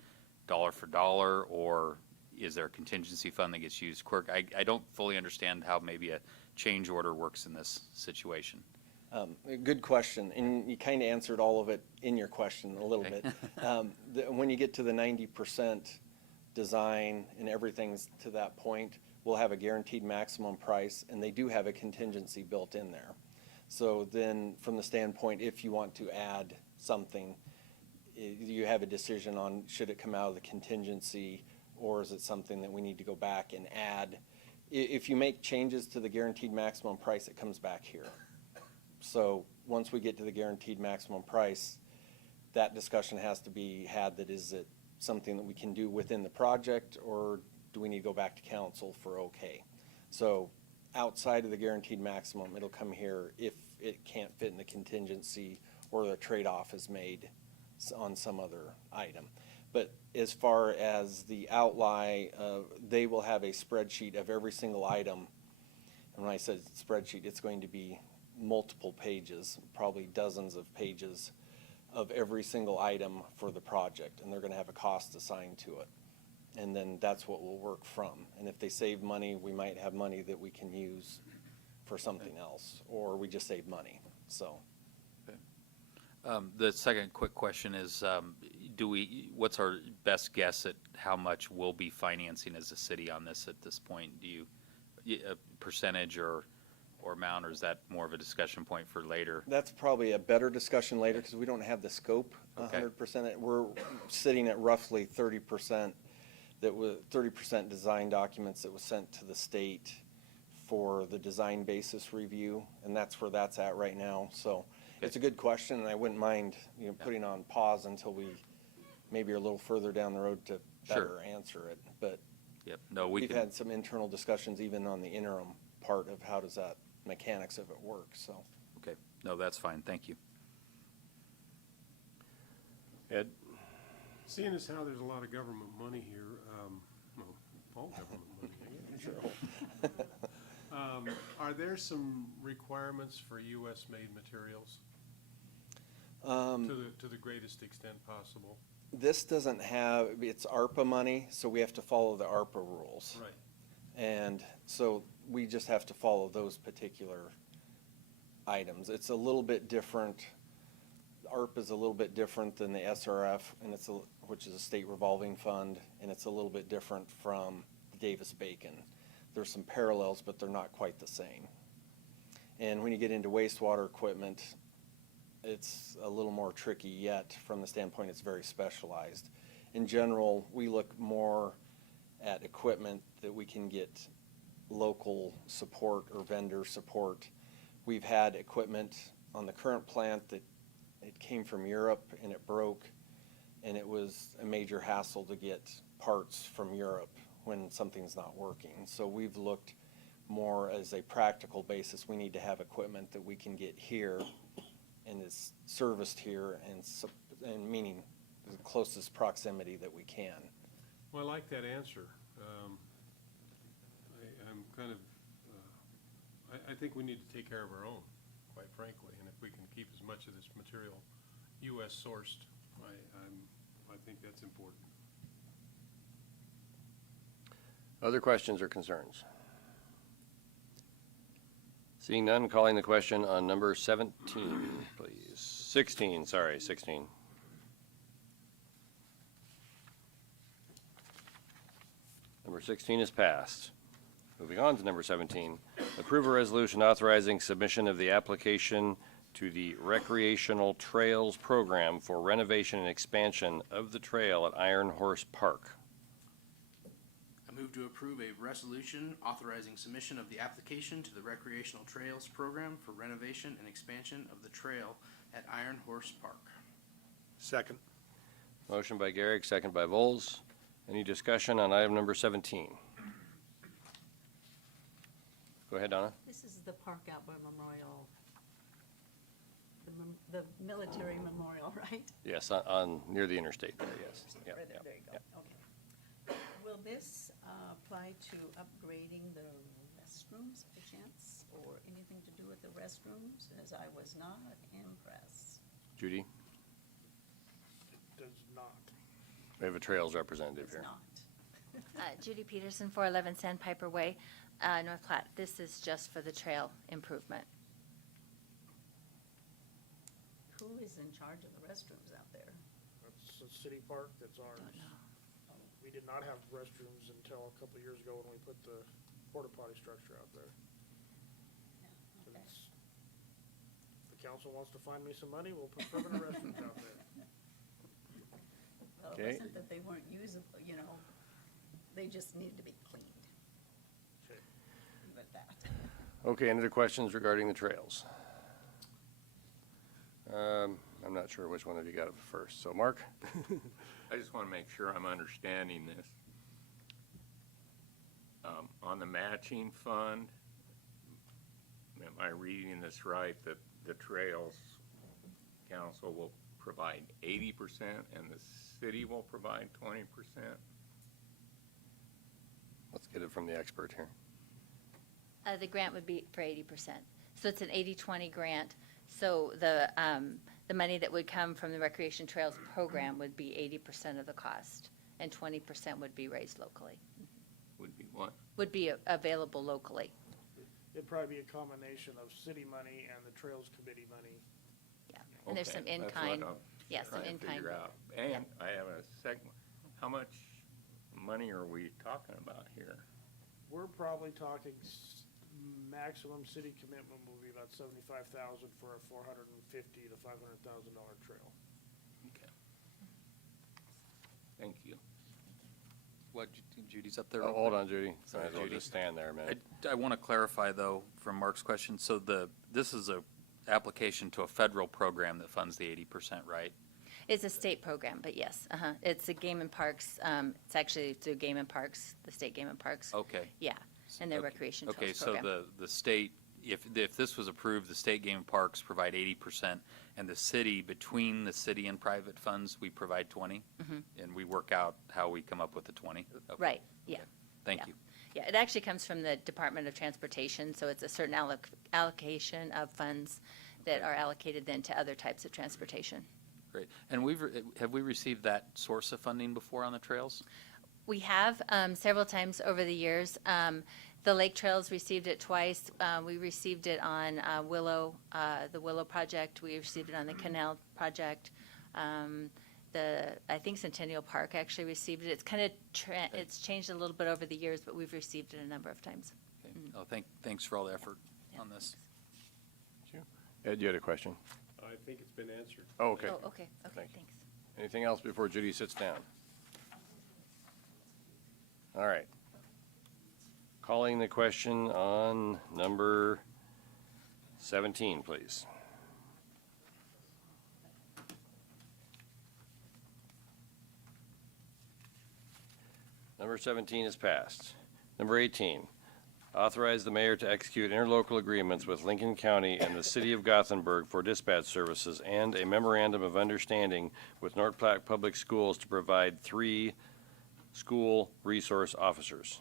dollar for dollar, or is there a contingency fund that gets used? Quirk, I don't fully understand how maybe a change order works in this situation. Good question, and you kind of answered all of it in your question a little bit. When you get to the 90% design, and everything's to that point, we'll have a guaranteed maximum price, and they do have a contingency built in there. So then, from the standpoint, if you want to add something, you have a decision on should it come out of the contingency, or is it something that we need to go back and add? If you make changes to the guaranteed maximum price, it comes back here. So once we get to the guaranteed maximum price, that discussion has to be had, that is it something that we can do within the project, or do we need to go back to council for okay? So outside of the guaranteed maximum, it'll come here if it can't fit in the contingency or the trade-off is made on some other item. But as far as the outlay, they will have a spreadsheet of every single item. And when I said spreadsheet, it's going to be multiple pages, probably dozens of pages of every single item for the project, and they're gonna have a cost assigned to it. And then that's what we'll work from. And if they save money, we might have money that we can use for something else, or we just save money, so. The second quick question is, what's our best guess at how much we'll be financing as a city on this at this point? Do you, a percentage or amount, or is that more of a discussion point for later? That's probably a better discussion later, because we don't have the scope Okay. 100%. We're sitting at roughly 30%, that was 30% design documents that was sent to the state for the design basis review, and that's where that's at right now. So it's a good question, and I wouldn't mind, putting on pause until we maybe are a little further down the road to better answer it. But Yep, no, we've had some internal discussions even on the interim part of how does that mechanics of it work, so. Okay, no, that's fine, thank you. Ed? Seeing as how there's a lot of government money here, well, all government money, I guess. Are there some requirements for US-made materials to the greatest extent possible? This doesn't have, it's ARPA money, so we have to follow the ARPA rules. Right. And so we just have to follow those particular items. It's a little bit different. ARP is a little bit different than the SRF, and which is a state revolving fund, and it's a little bit different from the Davis-Bacon. There's some parallels, but they're not quite the same. And when you get into wastewater equipment, it's a little more tricky yet from the standpoint it's very specialized. In general, we look more at equipment that we can get local support or vendor support. We've had equipment on the current plant that it came from Europe and it broke, and it was a major hassle to get parts from Europe when something's not working. So we've looked more as a practical basis. We need to have equipment that we can get here and is serviced here, and meaning the closest proximity that we can. Well, I like that answer. I'm kind of, I think we need to take care of our own, quite frankly, and if we can keep as much of this material US sourced, I think that's important. Other questions or concerns? Seeing none, calling the question on number 17, please. 16, sorry, 16. Number 16 is passed. Moving on to number 17. Approve a resolution authorizing submission of the application to the Recreational Trails Program for renovation and expansion of the trail at Iron Horse Park. I move to approve a resolution authorizing submission of the application to the Recreational Trails Program for renovation and expansion of the trail at Iron Horse Park. Second. Motion by Garrick, second by Vols. Any discussion on item number 17? Go ahead, Donna. This is the park out by Memorial, the military memorial, right? Yes, on near the interstate there, yes. Yep, Right there, yep, there you go, yep. okay. Will this apply to upgrading the restrooms, by chance, or anything to do with the restrooms, as I was not impressed? Judy, It does not. we have a Trails representative It's here. not. Judy Peterson, 411 Sandpiper Way, North Platte. This is just for the trail improvement. Who is in charge of the restrooms out there? That's a city park, that's ours. Don't know. we did not have restrooms until a couple of years ago when we put the porta potty structure out there. Okay. If the council wants to find me some money, we'll put permanent restrooms out there. Well, Okay. it wasn't that they weren't usable, you know, they just needed to be cleaned. Okay. Leave it at that. Okay, any other questions regarding the trails? I'm not sure which one of you got it first. So, Mark? I just want to make sure I'm understanding this. On the matching fund, am I reading this right, that the Trails Council will provide 80% and the city will provide 20%? Let's get it from the expert here. The grant would be for 80%. So it's an 80-20 grant. So the money that would come from the Recreation Trails program would be 80% of the cost, and 20% would be raised locally, Would be what? would be available locally. It'd probably be a combination of city money and the Trails Committee money. Yeah, and there's some Okay, that's what in-kind, I'm yes, some trying to in-kind. figure out. And I have a second, how much money are we talking about here? We're probably talking maximum city commitment will be about 75,000 for a $450,000 to $500,000 trail. Okay. Thank you. What, Judy's up there? Oh, hold on, Judy. Sorry, Might as well Judy. just stand there a minute. I want to clarify, though, from Mark's question, so this is a application to a federal program that funds the 80%, right? It's a state program, but yes, it's a Game and Parks, it's actually through Game and Parks, the state Game and Parks. Okay. Yeah, and their Okay. Recreation Okay, Trails so program. the state, if this was approved, the state game and parks provide 80%, and the city, between the city and private funds, we provide 20? And we work out how we come up with the 20? Okay. Right, yeah. Thank Yeah. you. Yeah, it actually comes from the Department of Transportation, so it's a certain allocation of funds that are allocated then to other types of transportation. Great. And have we received that source of funding before on the trails? We have several times over the years. The Lake Trails received it twice. We received it on Willow, the Willow Project. We received it on the Canal Project. I think Centennial Park actually received it. It's kind of, it's changed a little bit over the years, but we've received it a number of times. Okay. Oh, thanks for all the effort on this. Ed, you had a question? I think it's been answered. Oh, okay. Oh, okay, Thank you. thanks. Anything else before Judy sits down? All right. Calling the question on number 17, please. Number 17 is passed. Number 18, authorize the mayor to execute interlocal agreements with Lincoln County and the city of Gothenburg for dispatch services and a memorandum of understanding with North Platte Public Schools to provide 3 school resource officers.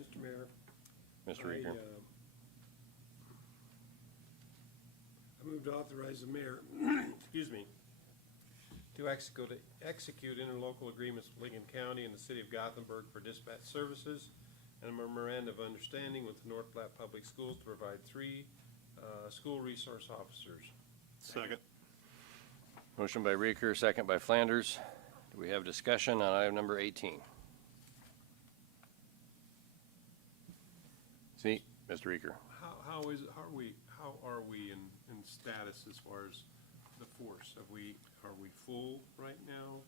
Mr. Mayor. Mr. Reeker. I move to authorize the mayor, excuse me, to execute interlocal agreements with Lincoln County and the city of Gothenburg for dispatch services and a memorandum of understanding with the North Platte Public Schools to provide 3 school resource officers. Second. Motion by Reeker, second by Flanders. Do we have discussion on item number 18? See, Mr. Reeker. How are we in status as far as the force? Are we full right now?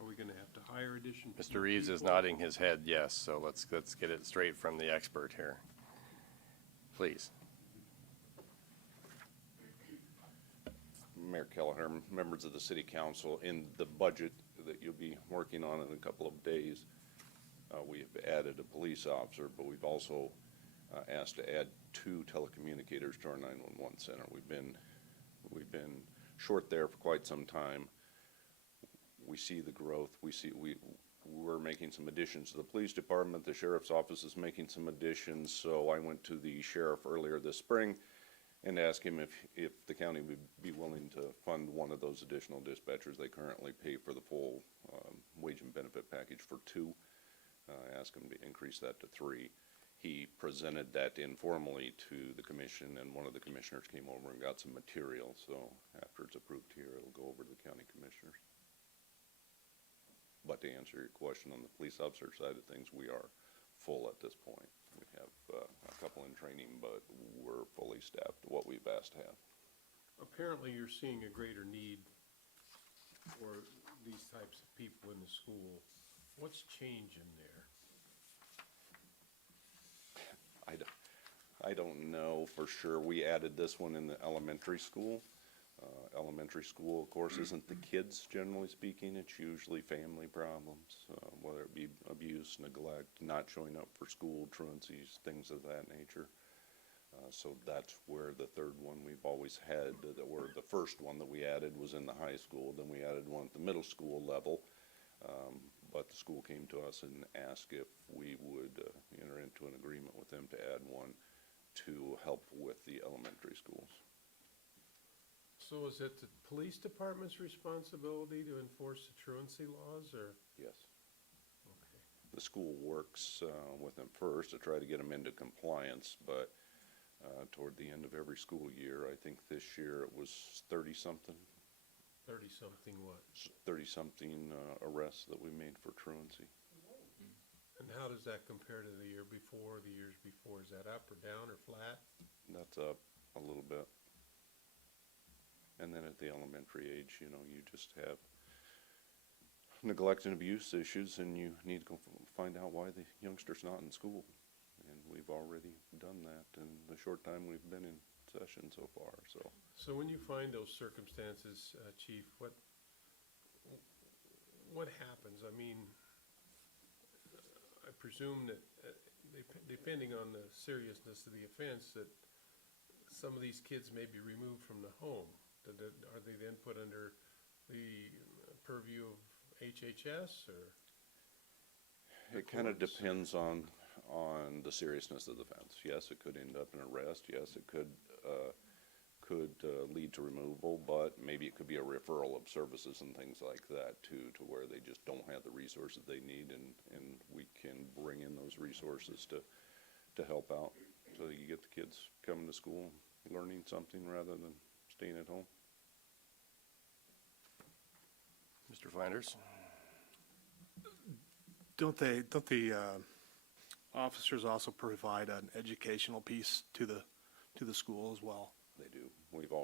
Are we gonna have to hire additional? Mr. Reeves is people? nodding his head yes, so let's get it straight from the expert here. Please. Mayor Kelleher, members of the city council, in the budget that you'll be working on in a couple of days, we have added a police officer, but we've also asked to add 2 telecommunicators to our 911 center. We've been short there for quite some time. We see the growth. We're making some additions to the police department. The sheriff's office is making some additions. So I went to the sheriff earlier this spring and asked him if the county would be willing to fund one of those additional dispatchers. They currently pay for the full wage and benefit package for 2. I asked him to increase that to 3. He presented that informally to the commission, and one of the commissioners came over and got some material. So after it's approved here, it'll go over to the county commissioners. But to answer your question on the police officer side of things, we are full at this point. We have a couple in training, but we're fully staffed to what we've asked to have. Apparently, you're seeing a greater need for these types of people in the school. What's changing there? I don't know for sure. We added this one in the elementary school. Elementary school, of course, isn't the kids, generally speaking. It's usually family problems, whether it be abuse, neglect, not showing up for school, truancies, things of that nature. So that's where the third one we've always had, the first one that we added was in the high school. Then we added one at the middle school level. But the school came to us and asked if we would enter into an agreement with them to add one to help with the elementary schools. So is it the police department's responsibility to enforce the truancy laws, or? Yes. The school works with them first to try to get them into compliance, but toward the end of every school year, I think this year it was 30-something. 30-something what? 30-something arrests that we made for truancy. And how does that compare to the year before, the years before? Is that up or down or flat? That's up a little bit. And then at the elementary age, you know, you just have neglect and abuse issues, and you need to go find out why the youngster's not in school. And we've already done that in the short time we've been in session so far, so. So when you find those circumstances, Chief, what happens? I mean, I presume that depending on the seriousness of the offense, that some of these kids may be removed from the home. Are they then put under the purview of HHS, or? It kind of depends on the seriousness of the offense. Yes, it could end up in arrest. Yes, it could lead to removal, but maybe it could be a referral of services and things like that too, to where they just don't have the resources they need, and we can bring in those resources to help out, so you get the kids coming to school, learning something rather than staying at home. Mr. Flanders? Don't the officers also provide an educational piece to the school as well? They do. We've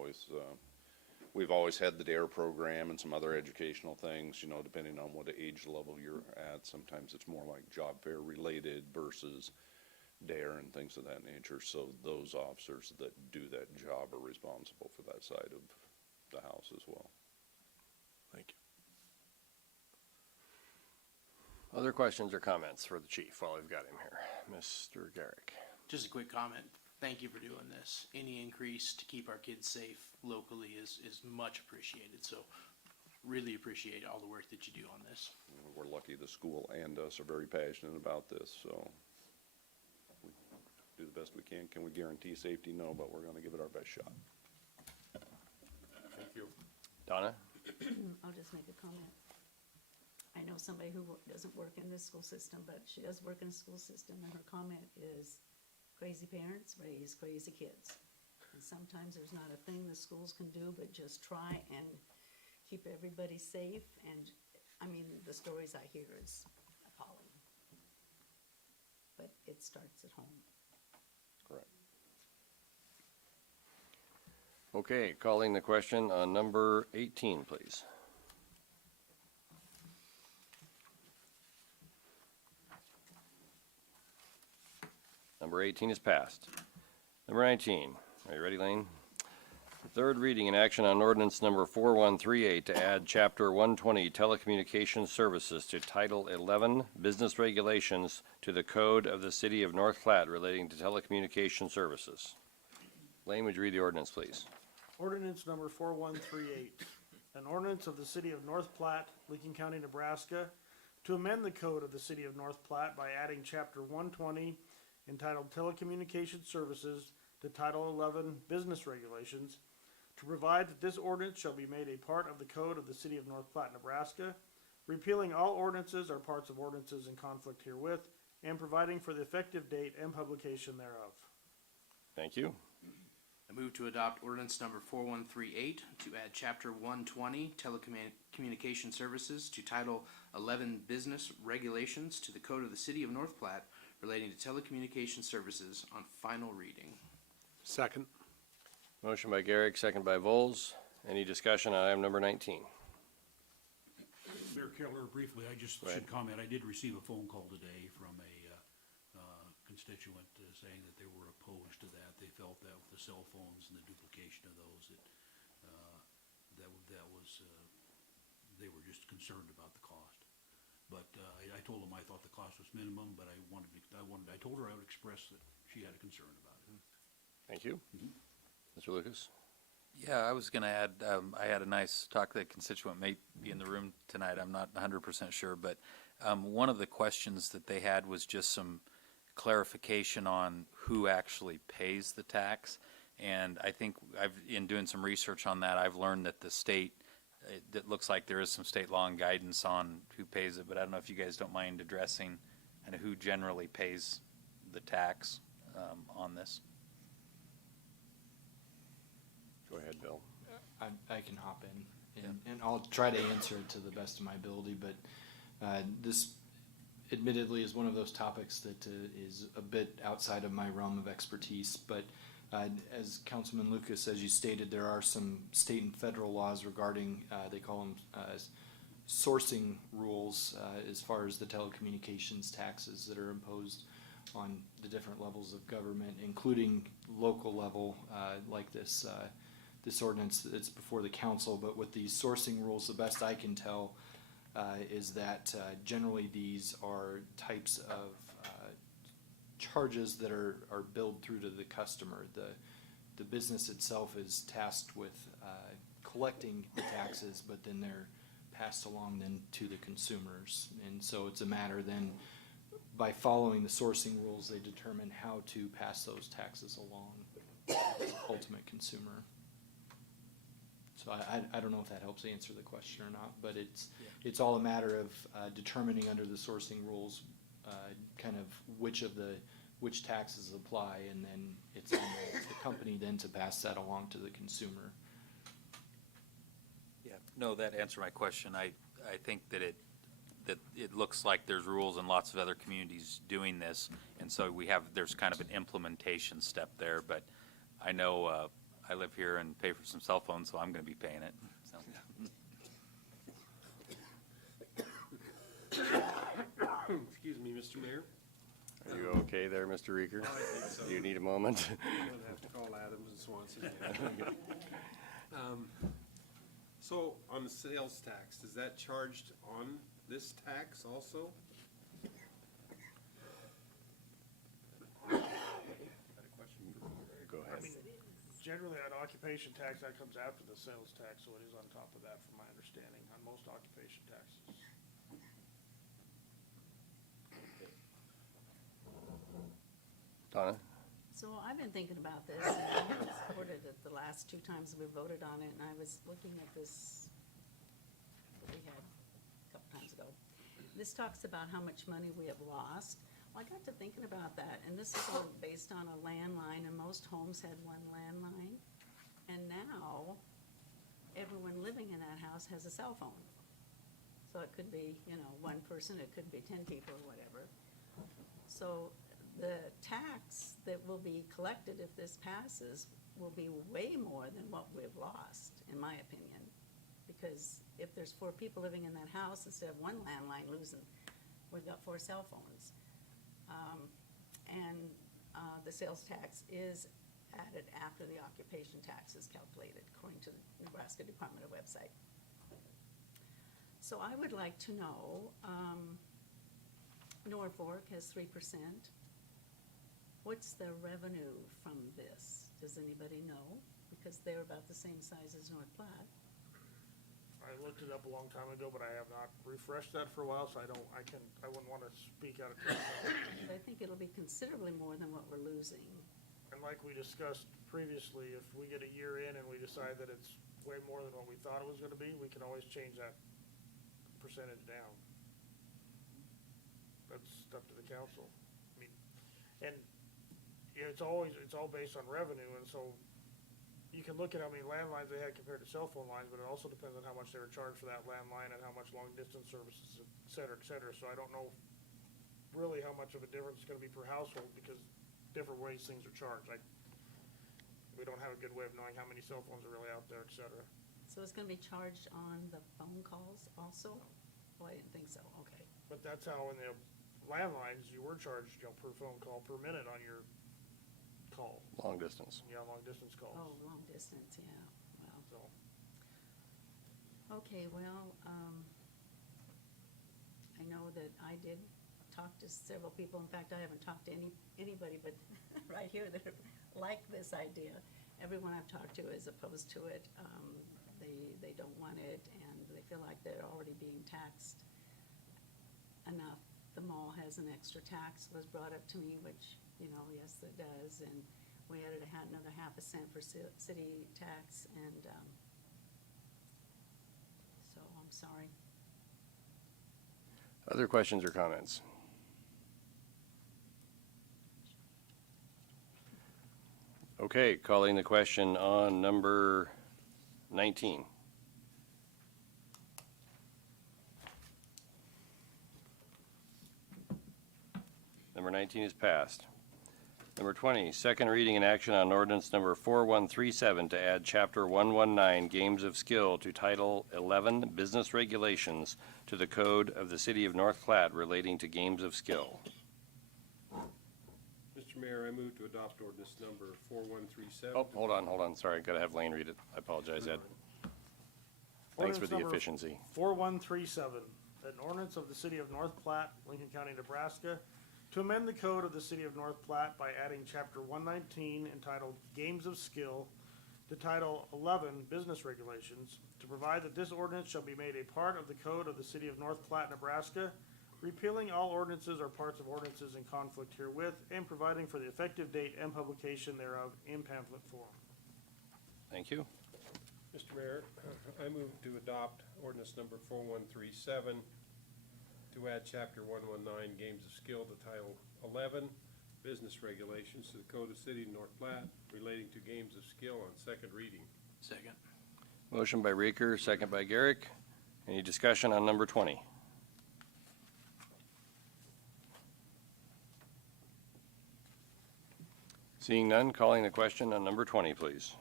always had the DARE program and some other educational things, you know, depending on what age level you're at. Sometimes it's more like job fair related versus DARE and things of that nature. So those officers that do that job are responsible for that side of the house as well. Thank you. Other questions or comments for the chief while we've got him here? Mr. Garrick. Just a quick comment. Thank you for doing this. Any increase to keep our kids safe locally is much appreciated. So really appreciate all the work that you do on this. We're lucky the school and us are very passionate about this, so we do the best we can. Can we guarantee safety? No, but we're going to give it our best shot. Thank you. Donna? I'll just make a comment. I know somebody who doesn't work in this school system, but she does work in a school system, and her comment is, crazy parents raise crazy kids. And sometimes there's not a thing the schools can do but just try and keep everybody safe. And, I mean, the stories I hear is appalling. But it starts at home. Correct. Okay, calling the question on number 18, please. Number 18 is passed. Number 19, are you ready, Lane? Third reading and action on ordinance number 4138 to add chapter 120 telecommunications services to title 11 business regulations to the code of the city of North Platte relating to telecommunication services. Lane, would you read the ordinance, please? Ordinance number 4138, an ordinance of the city of North Platte, Lincoln County, Nebraska, to amend the code of the city of North Platte by adding chapter 120 entitled Telecommunications Services to Title 11 Business Regulations, to provide that this ordinance shall be made a part of the code of the city of North Platte, Nebraska, repealing all ordinances or parts of ordinances in conflict herewith, and providing for the effective date and publication thereof. Thank you. I I move to adopt ordinance number 4138 to add chapter 120 telecommunication services to title 11 business regulations to the code of the city of North Platte relating to telecommunication services on final reading. Second. Motion by Garrick, second by Vols. Any discussion on item number 19? Mayor Keller, briefly, I just Go ahead. should comment, I did receive a phone call today from a constituent saying that they were opposed to that. They felt that with the cell phones and the duplication of those, that was, they were just concerned about the cost. But I told them I thought the cost was minimum, but I told her I would express that she had a concern about it. Thank you. Mr. Lucas? Yeah, I was gonna add, I had a nice talk. The constituent may be in the room tonight, I'm not 100% sure, but one of the questions that they had was just some clarification on who actually pays the tax. And I think in doing some research on that, I've learned that the state, it looks like there is some state law and guidance on who pays it, but I don't know if you guys don't mind addressing kind of who generally pays the tax on this. Go ahead, Bill. I can hop in, and I'll try to answer it to the best of my ability, but this admittedly is one of those topics that is a bit outside of my realm of expertise, but as Councilman Lucas, as you stated, there are some state and federal laws regarding, they call them sourcing rules as far as the telecommunications taxes that are imposed on the different levels of government, including local level, like this ordinance that's before the council. But with these sourcing rules, the best I can tell is that generally these are types of charges that are billed through to the customer. The business itself is tasked with collecting the taxes, but then they're passed along then to the consumers. And so it's a matter then, by following the sourcing rules, they determine how to pass those taxes along to the ultimate consumer. So I don't know if that helps answer the question or not, but it's all a matter of determining under the sourcing rules kind of which taxes apply, and then it's on the company then to pass that along to the consumer. Yeah, no, that answered my question. I think that it looks like there's rules in lots of other communities doing this, and so there's kind of an implementation step there, but I know I live here and pay for some cell phones, so I'm gonna be paying it, so. Excuse me, Mr. Mayor. Are you okay there, Mr. Reeker? I think so. Do you need a moment? I'm gonna have to call Adams and Swanson again. So on the sales tax, is that charged on this tax also? Go ahead. Generally, on occupation tax, that comes after the sales tax, so it is on top of that, from my understanding, on most occupation taxes. Donna? So I've been thinking about this, and I have supported it the last two times we voted on it, and I was looking at this that we had a couple times ago. This talks about how much money we have lost. Well, I got to thinking about that, and this is all based on a landline, and most homes had one landline. And now, everyone living in that house has a cell phone. So it could be, one person, it could be 10 people or whatever. So the tax that will be collected if this passes will be way more than what we've lost, in my opinion. Because if there's 4 people living in that house, instead of one landline losing, we've got 4 cell phones. And the sales tax is added after the occupation tax is calculated, according to the Nebraska Department of Website. So I would like to know, Norfolk has 3%. What's the revenue from this? Does anybody know? Because they're about the same size as North Platte. I looked it up a long time ago, but I have not refreshed that for a while, so I wouldn't want to speak out of turn. But I think it'll be considerably more than what we're losing. And like we discussed previously, if we get a year in and we decide that it's way more than what we thought it was gonna be, we can always change that percentage down. That's up to the council. I mean, and it's all based on revenue, and so you can look at how many landlines they had compared to cell phone lines, but it also depends on how much they were charged for that landline and how much long-distance services, et cetera, et cetera. So I don't know really how much of a difference it's gonna be per household, because different ways things are charged. We don't have a good way of knowing how many cell phones are really out there, et cetera. So it's gonna be charged on the phone calls also? Oh, I didn't think so, okay. But that's how in the landlines, you were charged, per phone call, per minute on your call. Long distance. Yeah, long-distance calls. Oh, long distance, yeah, well. So, Okay, well, I know that I did talk to several people. In fact, I haven't talked to anybody but right here that like this idea. Everyone I've talked to is opposed to it. They don't want it, and they feel like they're already being taxed enough. The mall has an extra tax, was brought up to me, which, yes, it does, and we added another ½ cent for city tax, and, so I'm sorry. Other questions or comments? Okay, calling the question on number 19. Number 19 is passed. Number 20, second reading and action on ordinance number 4137 to add chapter 119, Games of Skill, to title 11, Business Regulations, to the code of the city of North Platte relating to games of skill. Mr. Mayor, I move to adopt ordinance number 4137. Oh, hold on, sorry, gotta have Lane read it. I apologize, Ed. Thanks for the efficiency. 4137, an ordinance of the city of North Platte, Lincoln County, Nebraska, to amend the code of the city of North Platte by adding chapter 119 entitled Games of Skill to title 11 Business Regulations, to provide that this ordinance shall be made a part of the code of the city of North Platte, Nebraska, repealing all ordinances or parts of ordinances in conflict herewith, and providing for the effective date and publication thereof in pamphlet form. Thank you. Mr. Mayor, I move to adopt ordinance number 4137 to add chapter 119, Games of Skill, to title 11, Business Regulations, to the Code of City of North Platte relating to games of skill on second reading. Second. Motion by Reeker, second by Garrick. Any discussion on number 20? Seeing none, calling the question on number 20, please.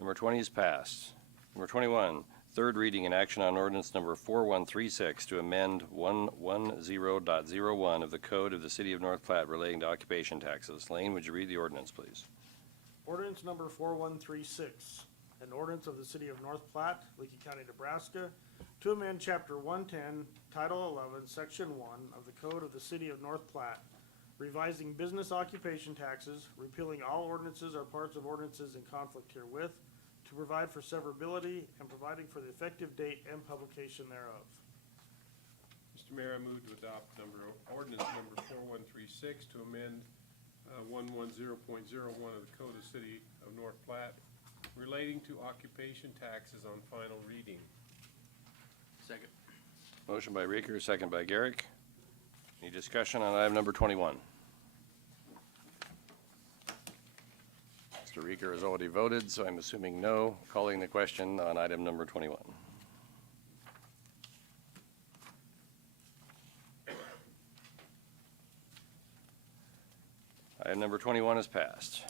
Number 20 is passed. Number 21, third reading and action on ordinance number 4136 to amend 110.01 of the code of the city of North Platte relating to occupation taxes. Lane, would you read the ordinance, please? Ordinance number 4136, an ordinance of the city of North Platte, Lincoln County, Nebraska, to amend chapter 110, title 11, section 1 of the code of the city of North Platte, revising business occupation taxes, repealing all ordinances or parts of ordinances in conflict herewith, to provide for severability and providing for the effective date and publication thereof. Mr. Mayor, I move to adopt ordinance number 4136 to amend 110.01 of the Code of the City of North Platte relating to occupation taxes on final reading. Second. Motion by Reeker, second by Garrick. Any discussion on item number 21? Mr. Reeker has already voted, so I'm assuming no. Calling the question on item number 21. Item number 21 is passed.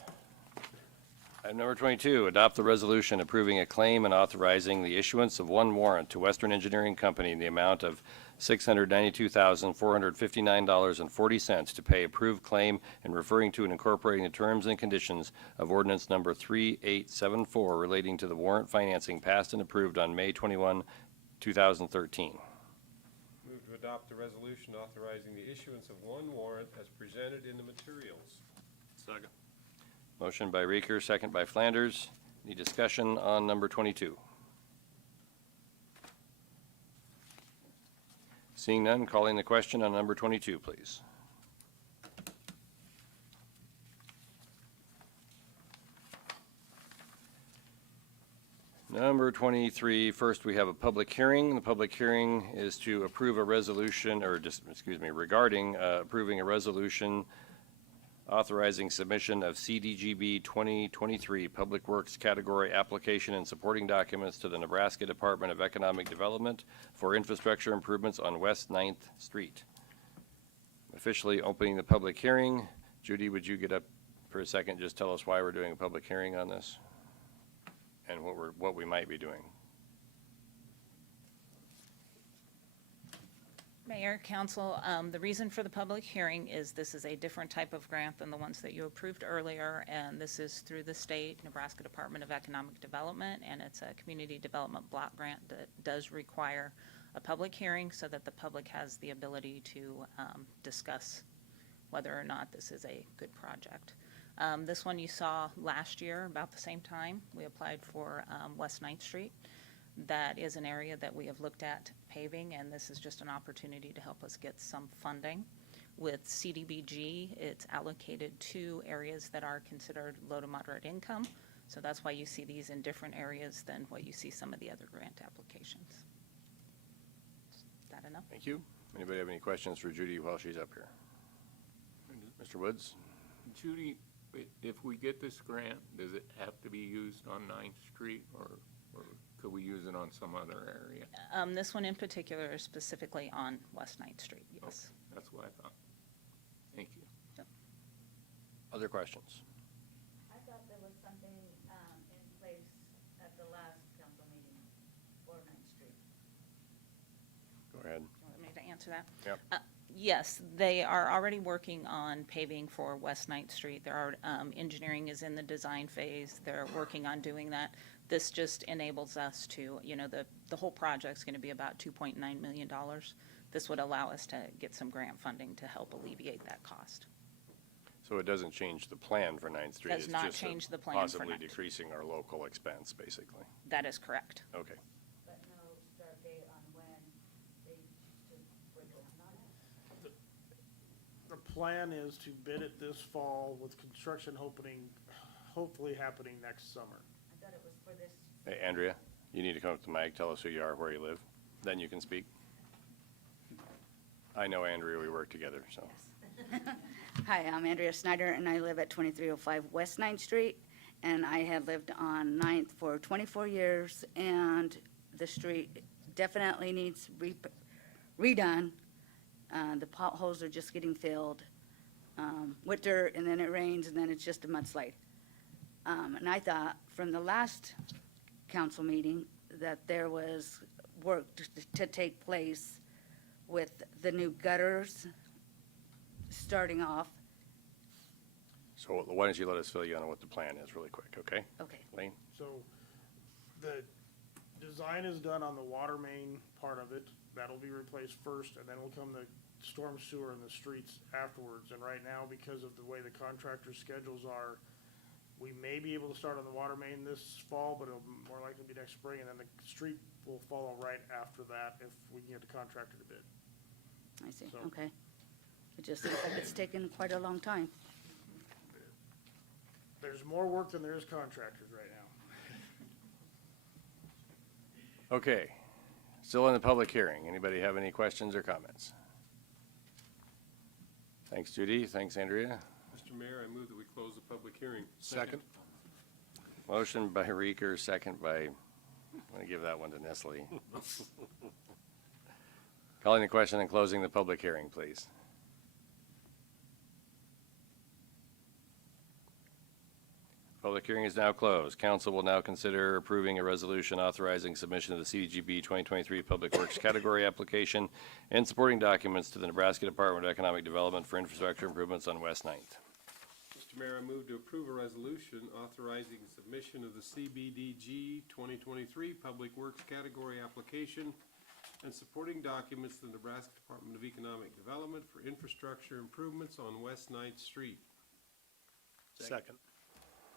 Item number 22, adopt the resolution approving a claim and authorizing the issuance of one warrant to Western Engineering Company in the amount of $692,459.40 to pay approved claim and referring to and incorporating the terms and conditions of ordinance number 3874 relating to the warrant financing passed and approved on May 21, 2013. Move to adopt the resolution authorizing the issuance of one warrant as presented in the materials. Second. Motion by Reeker, second by Flanders. Any discussion on number 22? Seeing none, calling the question on number 22, please. Number 23, first we have a public hearing. The public hearing is to approve a resolution, or just, excuse me, regarding approving a resolution authorizing submission of CDGB 2023 Public Works Category application and supporting documents to the Nebraska Department of Economic Development for infrastructure improvements on West 9th Street. Officially opening the public hearing. Judy, would you get up for a second? Just tell us why we're doing a public hearing on this and what we might be doing. Mayor, Council, the reason for the public hearing is this is a different type of grant than the ones that you approved earlier, and this is through the state Nebraska Department of Economic Development, and it's a community development block grant that does require a public hearing so that the public has the ability to discuss whether or not this is a good project. This one you saw last year about the same time. We applied for West 9th Street. That is an area that we have looked at paving, and this is just an opportunity to help us get some funding. With CDBG, it's allocated to areas that are considered low to moderate income, so that's why you see these in different areas than what you see some of the other grant applications. Is that enough? Thank you. Anybody have any questions for Judy while she's up here? Mr. Woods? Judy, if we get this grant, does it have to be used on 9th Street or could we use it on some other area? This one in particular is specifically on West 9th Street, yes. Okay, that's what I thought. Thank you. Yep. Other questions? I thought there was something in place at the last council meeting for 9th Street. Go ahead. Do you want me to answer that? Yep. Yes, they are already working on paving for West 9th Street. There are, engineering is in the design phase. They're working on doing that. This just enables us to, the whole project's gonna be about $2.9 million. This would allow us to get some grant funding to help alleviate that cost. So it doesn't change the plan for 9th Street? Does not change the plan for Possibly 9th. decreasing our local expense, basically. That is correct. Okay. But no start date on when they should break ground on it. The plan is to bid it this fall with construction hopefully happening next summer. I thought it was for this. Hey, Andrea, you need to come up to the mic, tell us who you are, where you live, then you can speak. I know Andrea, we work together, so. Hi, I'm Andrea Snyder, and I live at 2305 West 9th Street, and I have lived on 9th for 24 years, and the street definitely needs redone. The potholes are just getting filled with dirt, and then it rains, and then it's just a mudslide. And I thought from the last council meeting that there was work to take place with the new gutters starting off. So why don't you let us fill you in on what the plan is really quick, okay? Okay. Lane? So the design is done on the water main part of it. That'll be replaced first, and then will come the storm sewer and the streets afterwards. And right now, because of the way the contractor's schedules are, we may be able to start on the water main this fall, but it'll more likely be next spring, and then the street will follow right after that if we can get the contractor to bid. I see, So- okay. It just seems like it's taken quite a long time. There's more work than there is contractors right now. Okay, still in the public hearing. Anybody have any questions or comments? Thanks, Judy. Thanks, Andrea. Mr. Mayor, I move that we close the public hearing. Second? Motion by Reeker, second by, I'm gonna give that one to Nestle. Calling the question and closing the public hearing, please. Public hearing is now closed. Council will now consider approving a resolution authorizing submission of the CDGB 2023 Public Works Category application and supporting documents to the Nebraska Department of Economic Development for infrastructure improvements on West 9th. Mr. Mayor, I move to approve a resolution authorizing submission of the CBDG 2023 Public Works Category application and supporting documents to the Nebraska Department of Economic Development for infrastructure improvements on West 9th Street. Second.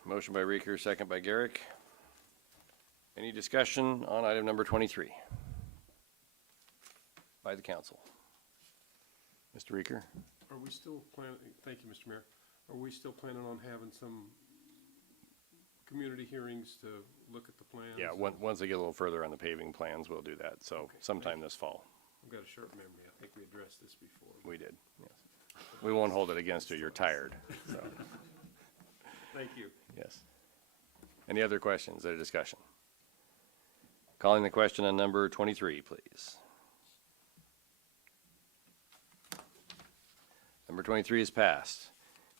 Motion by Reeker, second by Garrick. Any discussion on item number 23? By the council. Mr. Reeker? Are we still planning, thank you, Mr. Mayor, are we still planning on having some community hearings to look at the plans? Yeah, once they get a little further on the paving plans, we'll do that. So sometime this fall. I've got a sharp memory. I think we addressed this before. We did, yes. We won't hold it against you. You're tired. So, Thank you. yes. Any other questions or discussion? Calling the question on number 23, please. Number 23 is passed.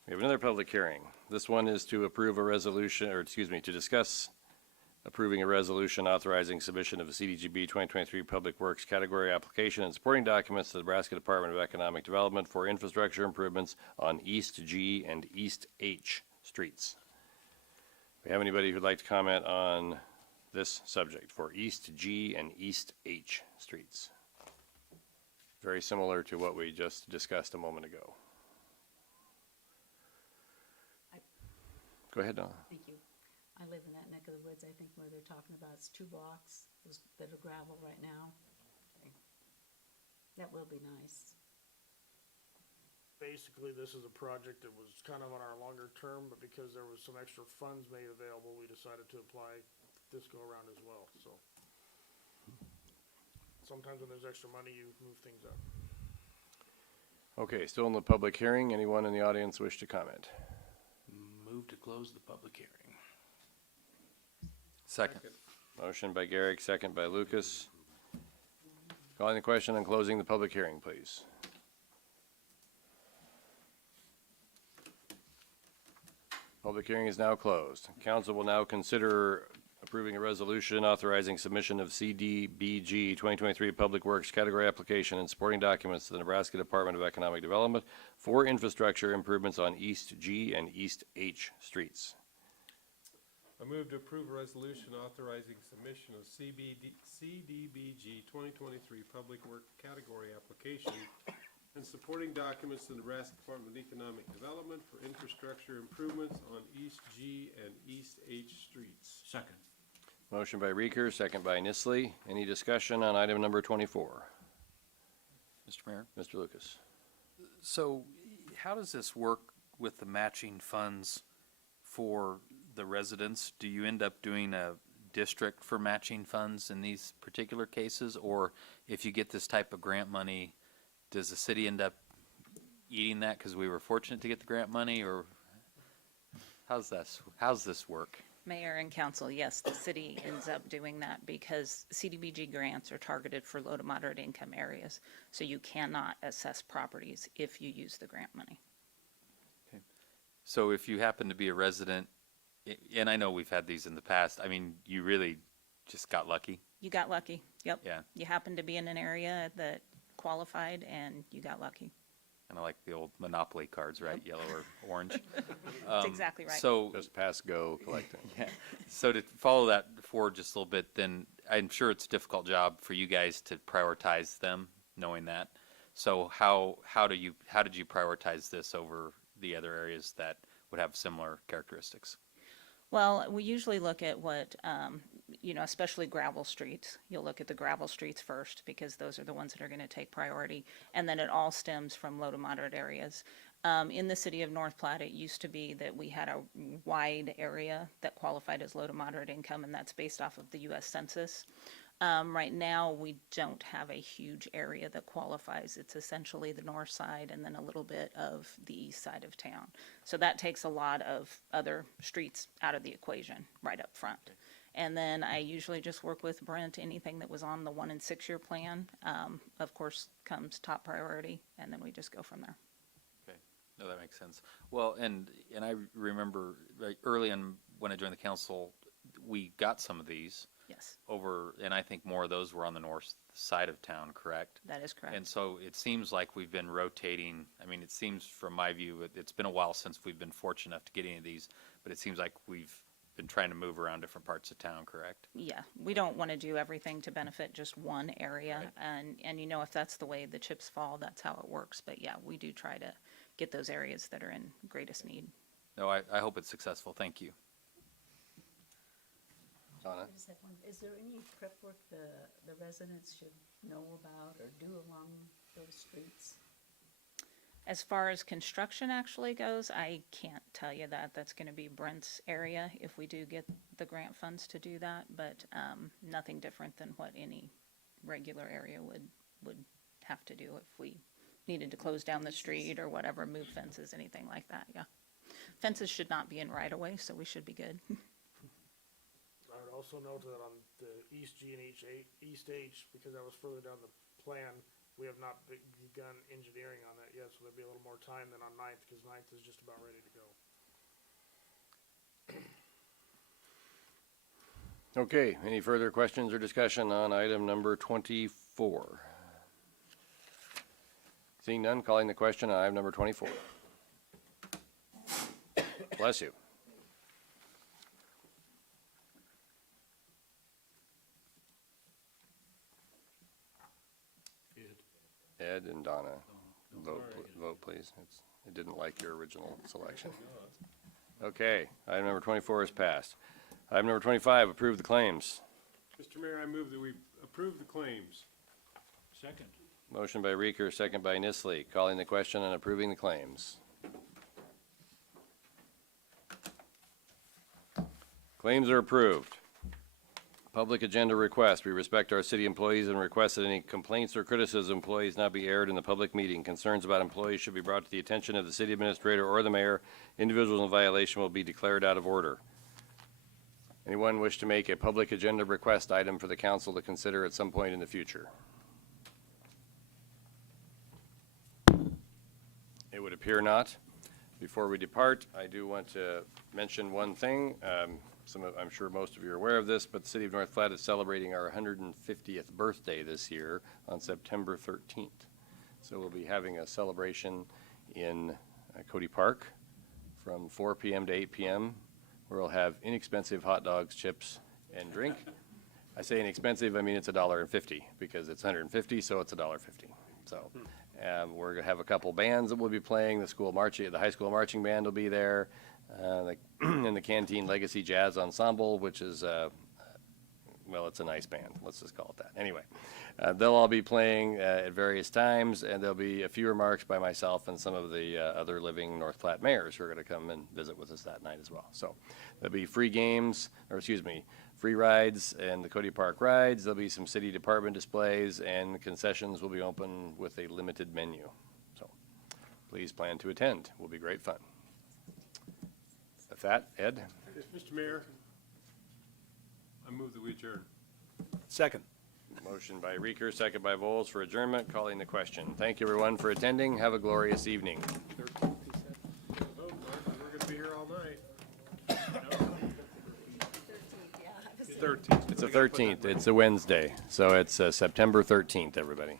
We have another public hearing. This one is to approve a resolution, or excuse me, to discuss approving a resolution authorizing submission of a CDGB 2023 Public Works category application and supporting documents to the Nebraska Department of Economic Development for infrastructure improvements on East G and East H streets. Do we have anybody who'd like to comment on this subject for East G and East H streets? Very similar to what we just discussed a moment ago. Go ahead, Donna. Thank you. I live in that neck of the woods, I think, where they're talking about, it's 2 blocks that are gravel right now. That will be nice. Basically, this is a project that was kind of on our longer term, but because there was some extra funds made available, we decided to apply this go around as well, so. Sometimes when there's extra money, you move things up. Okay, still in the public hearing. Anyone in the audience wish to comment? Move to close the public hearing. Second. Motion by Garrick, second by Lucas. Calling the question on closing the public hearing, please. Public hearing is now closed. Council will now consider approving a resolution authorizing submission of CDBG 2023 Public Works category application and supporting documents to the Nebraska Department of Economic Development for infrastructure improvements on East G and East H streets. I move to approve a resolution authorizing submission of CDBG 2023 Public Work Category Application and supporting documents to the Nebraska Department of Economic Development for infrastructure improvements on East G and East H streets. Second. Motion by Reeker, second by Nisley. Any discussion on item number 24? Mr. Mayor? Mr. Lucas. So how does this work with the matching funds for the residents? Do you end up doing a district for matching funds in these particular cases? Or if you get this type of grant money, does the city end up eating that because we were fortunate to get the grant money? Or how's this work? Mayor and council, yes, the city ends up doing that because CDBG grants are targeted for low to moderate income areas. So you cannot assess properties if you use the grant money. Okay. So if you happen to be a resident, and I know we've had these in the past, I mean, you really just got lucky. You got lucky, yep. Yeah. You happened to be in an area that qualified and you got lucky. Kind of like the old Monopoly cards, right? Yellow or orange. That's exactly right. So just pass go collecting. Yeah. So to follow that forward just a little bit, then I'm sure it's a difficult job for you guys to prioritize them, knowing that. So how did you prioritize this over the other areas that would have similar characteristics? Well, we usually look at what, especially gravel streets. You'll look at the gravel streets first because those are the ones that are going to take priority. And then it all stems from low to moderate areas. In the city of North Platte, it used to be that we had a wide area that qualified as low to moderate income, and that's based off of the U.S. Census. Right now, we don't have a huge area that qualifies. It's essentially the north side and then a little bit of the east side of town. So that takes a lot of other streets out of the equation right up front. And then I usually just work with Brent. Anything that was on the 1 and 6 year plan, of course, comes top priority, and then we just go from there. Okay, no, that makes sense. Well, and I remember right early on when I joined the council, we got some of these. Yes. Over, and I think more of those were on the north side of town, correct? That is correct. And so it seems like we've been rotating. I mean, it seems from my view, it's been a while since we've been fortunate enough to get any of these, but it seems like we've been trying to move around different parts of town, correct? Yeah, we don't want to do everything to benefit just one area. Right. And if that's the way the chips fall, that's how it works. But yeah, we do try to get those areas that are in greatest need. No, I hope it's successful. Thank you. Donna? I just have one. Is there any prep work the residents should know about or do along those streets? As far as construction actually goes, I can't tell you that. That's going to be Brent's area if we do get the grant funds to do that, but nothing different than what any regular area would have to do if we, needed to close down the street or whatever, move fences, anything like that, yeah. Fences should not be in right of way, so we should be good. I would also note that on the East G and East H, because that was further down the plan, we have not begun engineering on that yet, so there'll be a little more time than on Ninth, because Ninth is just about ready to go. Okay, any further questions or discussion on item number 24? Seeing none, calling the question on item number 24. Bless you. Ed and Donna, vote please. It didn't like your original selection. Okay, item number 24 is passed. Item number 25, approve the claims. Mr. Mayor, I move that we approve the claims. Second. Motion by Reeker, second by Nisley. Calling the question on approving the claims. Claims are approved. Public agenda request. We respect our city employees and request that any complaints or criticism of employees not be aired in the public meeting. Concerns about employees should be brought to the attention of the city administrator or the mayor. Individuals in violation will be declared out of order. Anyone wish to make a public agenda request item for the council to consider at some point in the future? It would appear not. Before we depart, I do want to mention one thing. I'm sure most of you are aware of this, but the city of North Platte is celebrating our 150th birthday this year on September 13th. So we'll be having a celebration in Cody Park from 4 p.m. to 8 p.m. where we'll have inexpensive hot dogs, chips, and drink. I say inexpensive, I mean it's $1.50 because it's 150, so it's $1.50. So we're going to have a couple bands that will be playing. The high school marching band will be there. And the Canteen Legacy Jazz Ensemble, which is, well, it's a nice band. Let's just call it that. Anyway, they'll all be playing at various times, and there'll be a few remarks by myself and some of the other living North Platte mayors who are going to come and visit with us that night as well. So there'll be free games, free rides and the Cody Park rides. There'll be some city department displays, and concessions will be open with a limited menu. So please plan to attend. It will be great fun. With that, Ed? Mr. Mayor, I move that we adjourn. Second. Motion by Reeker, second by Voles for adjournment. Calling the question. Thank you, everyone, for attending. Have a glorious evening. We're going to be here all night. 13th. It's the 13th. It's a Wednesday, so it's September 13th, everybody.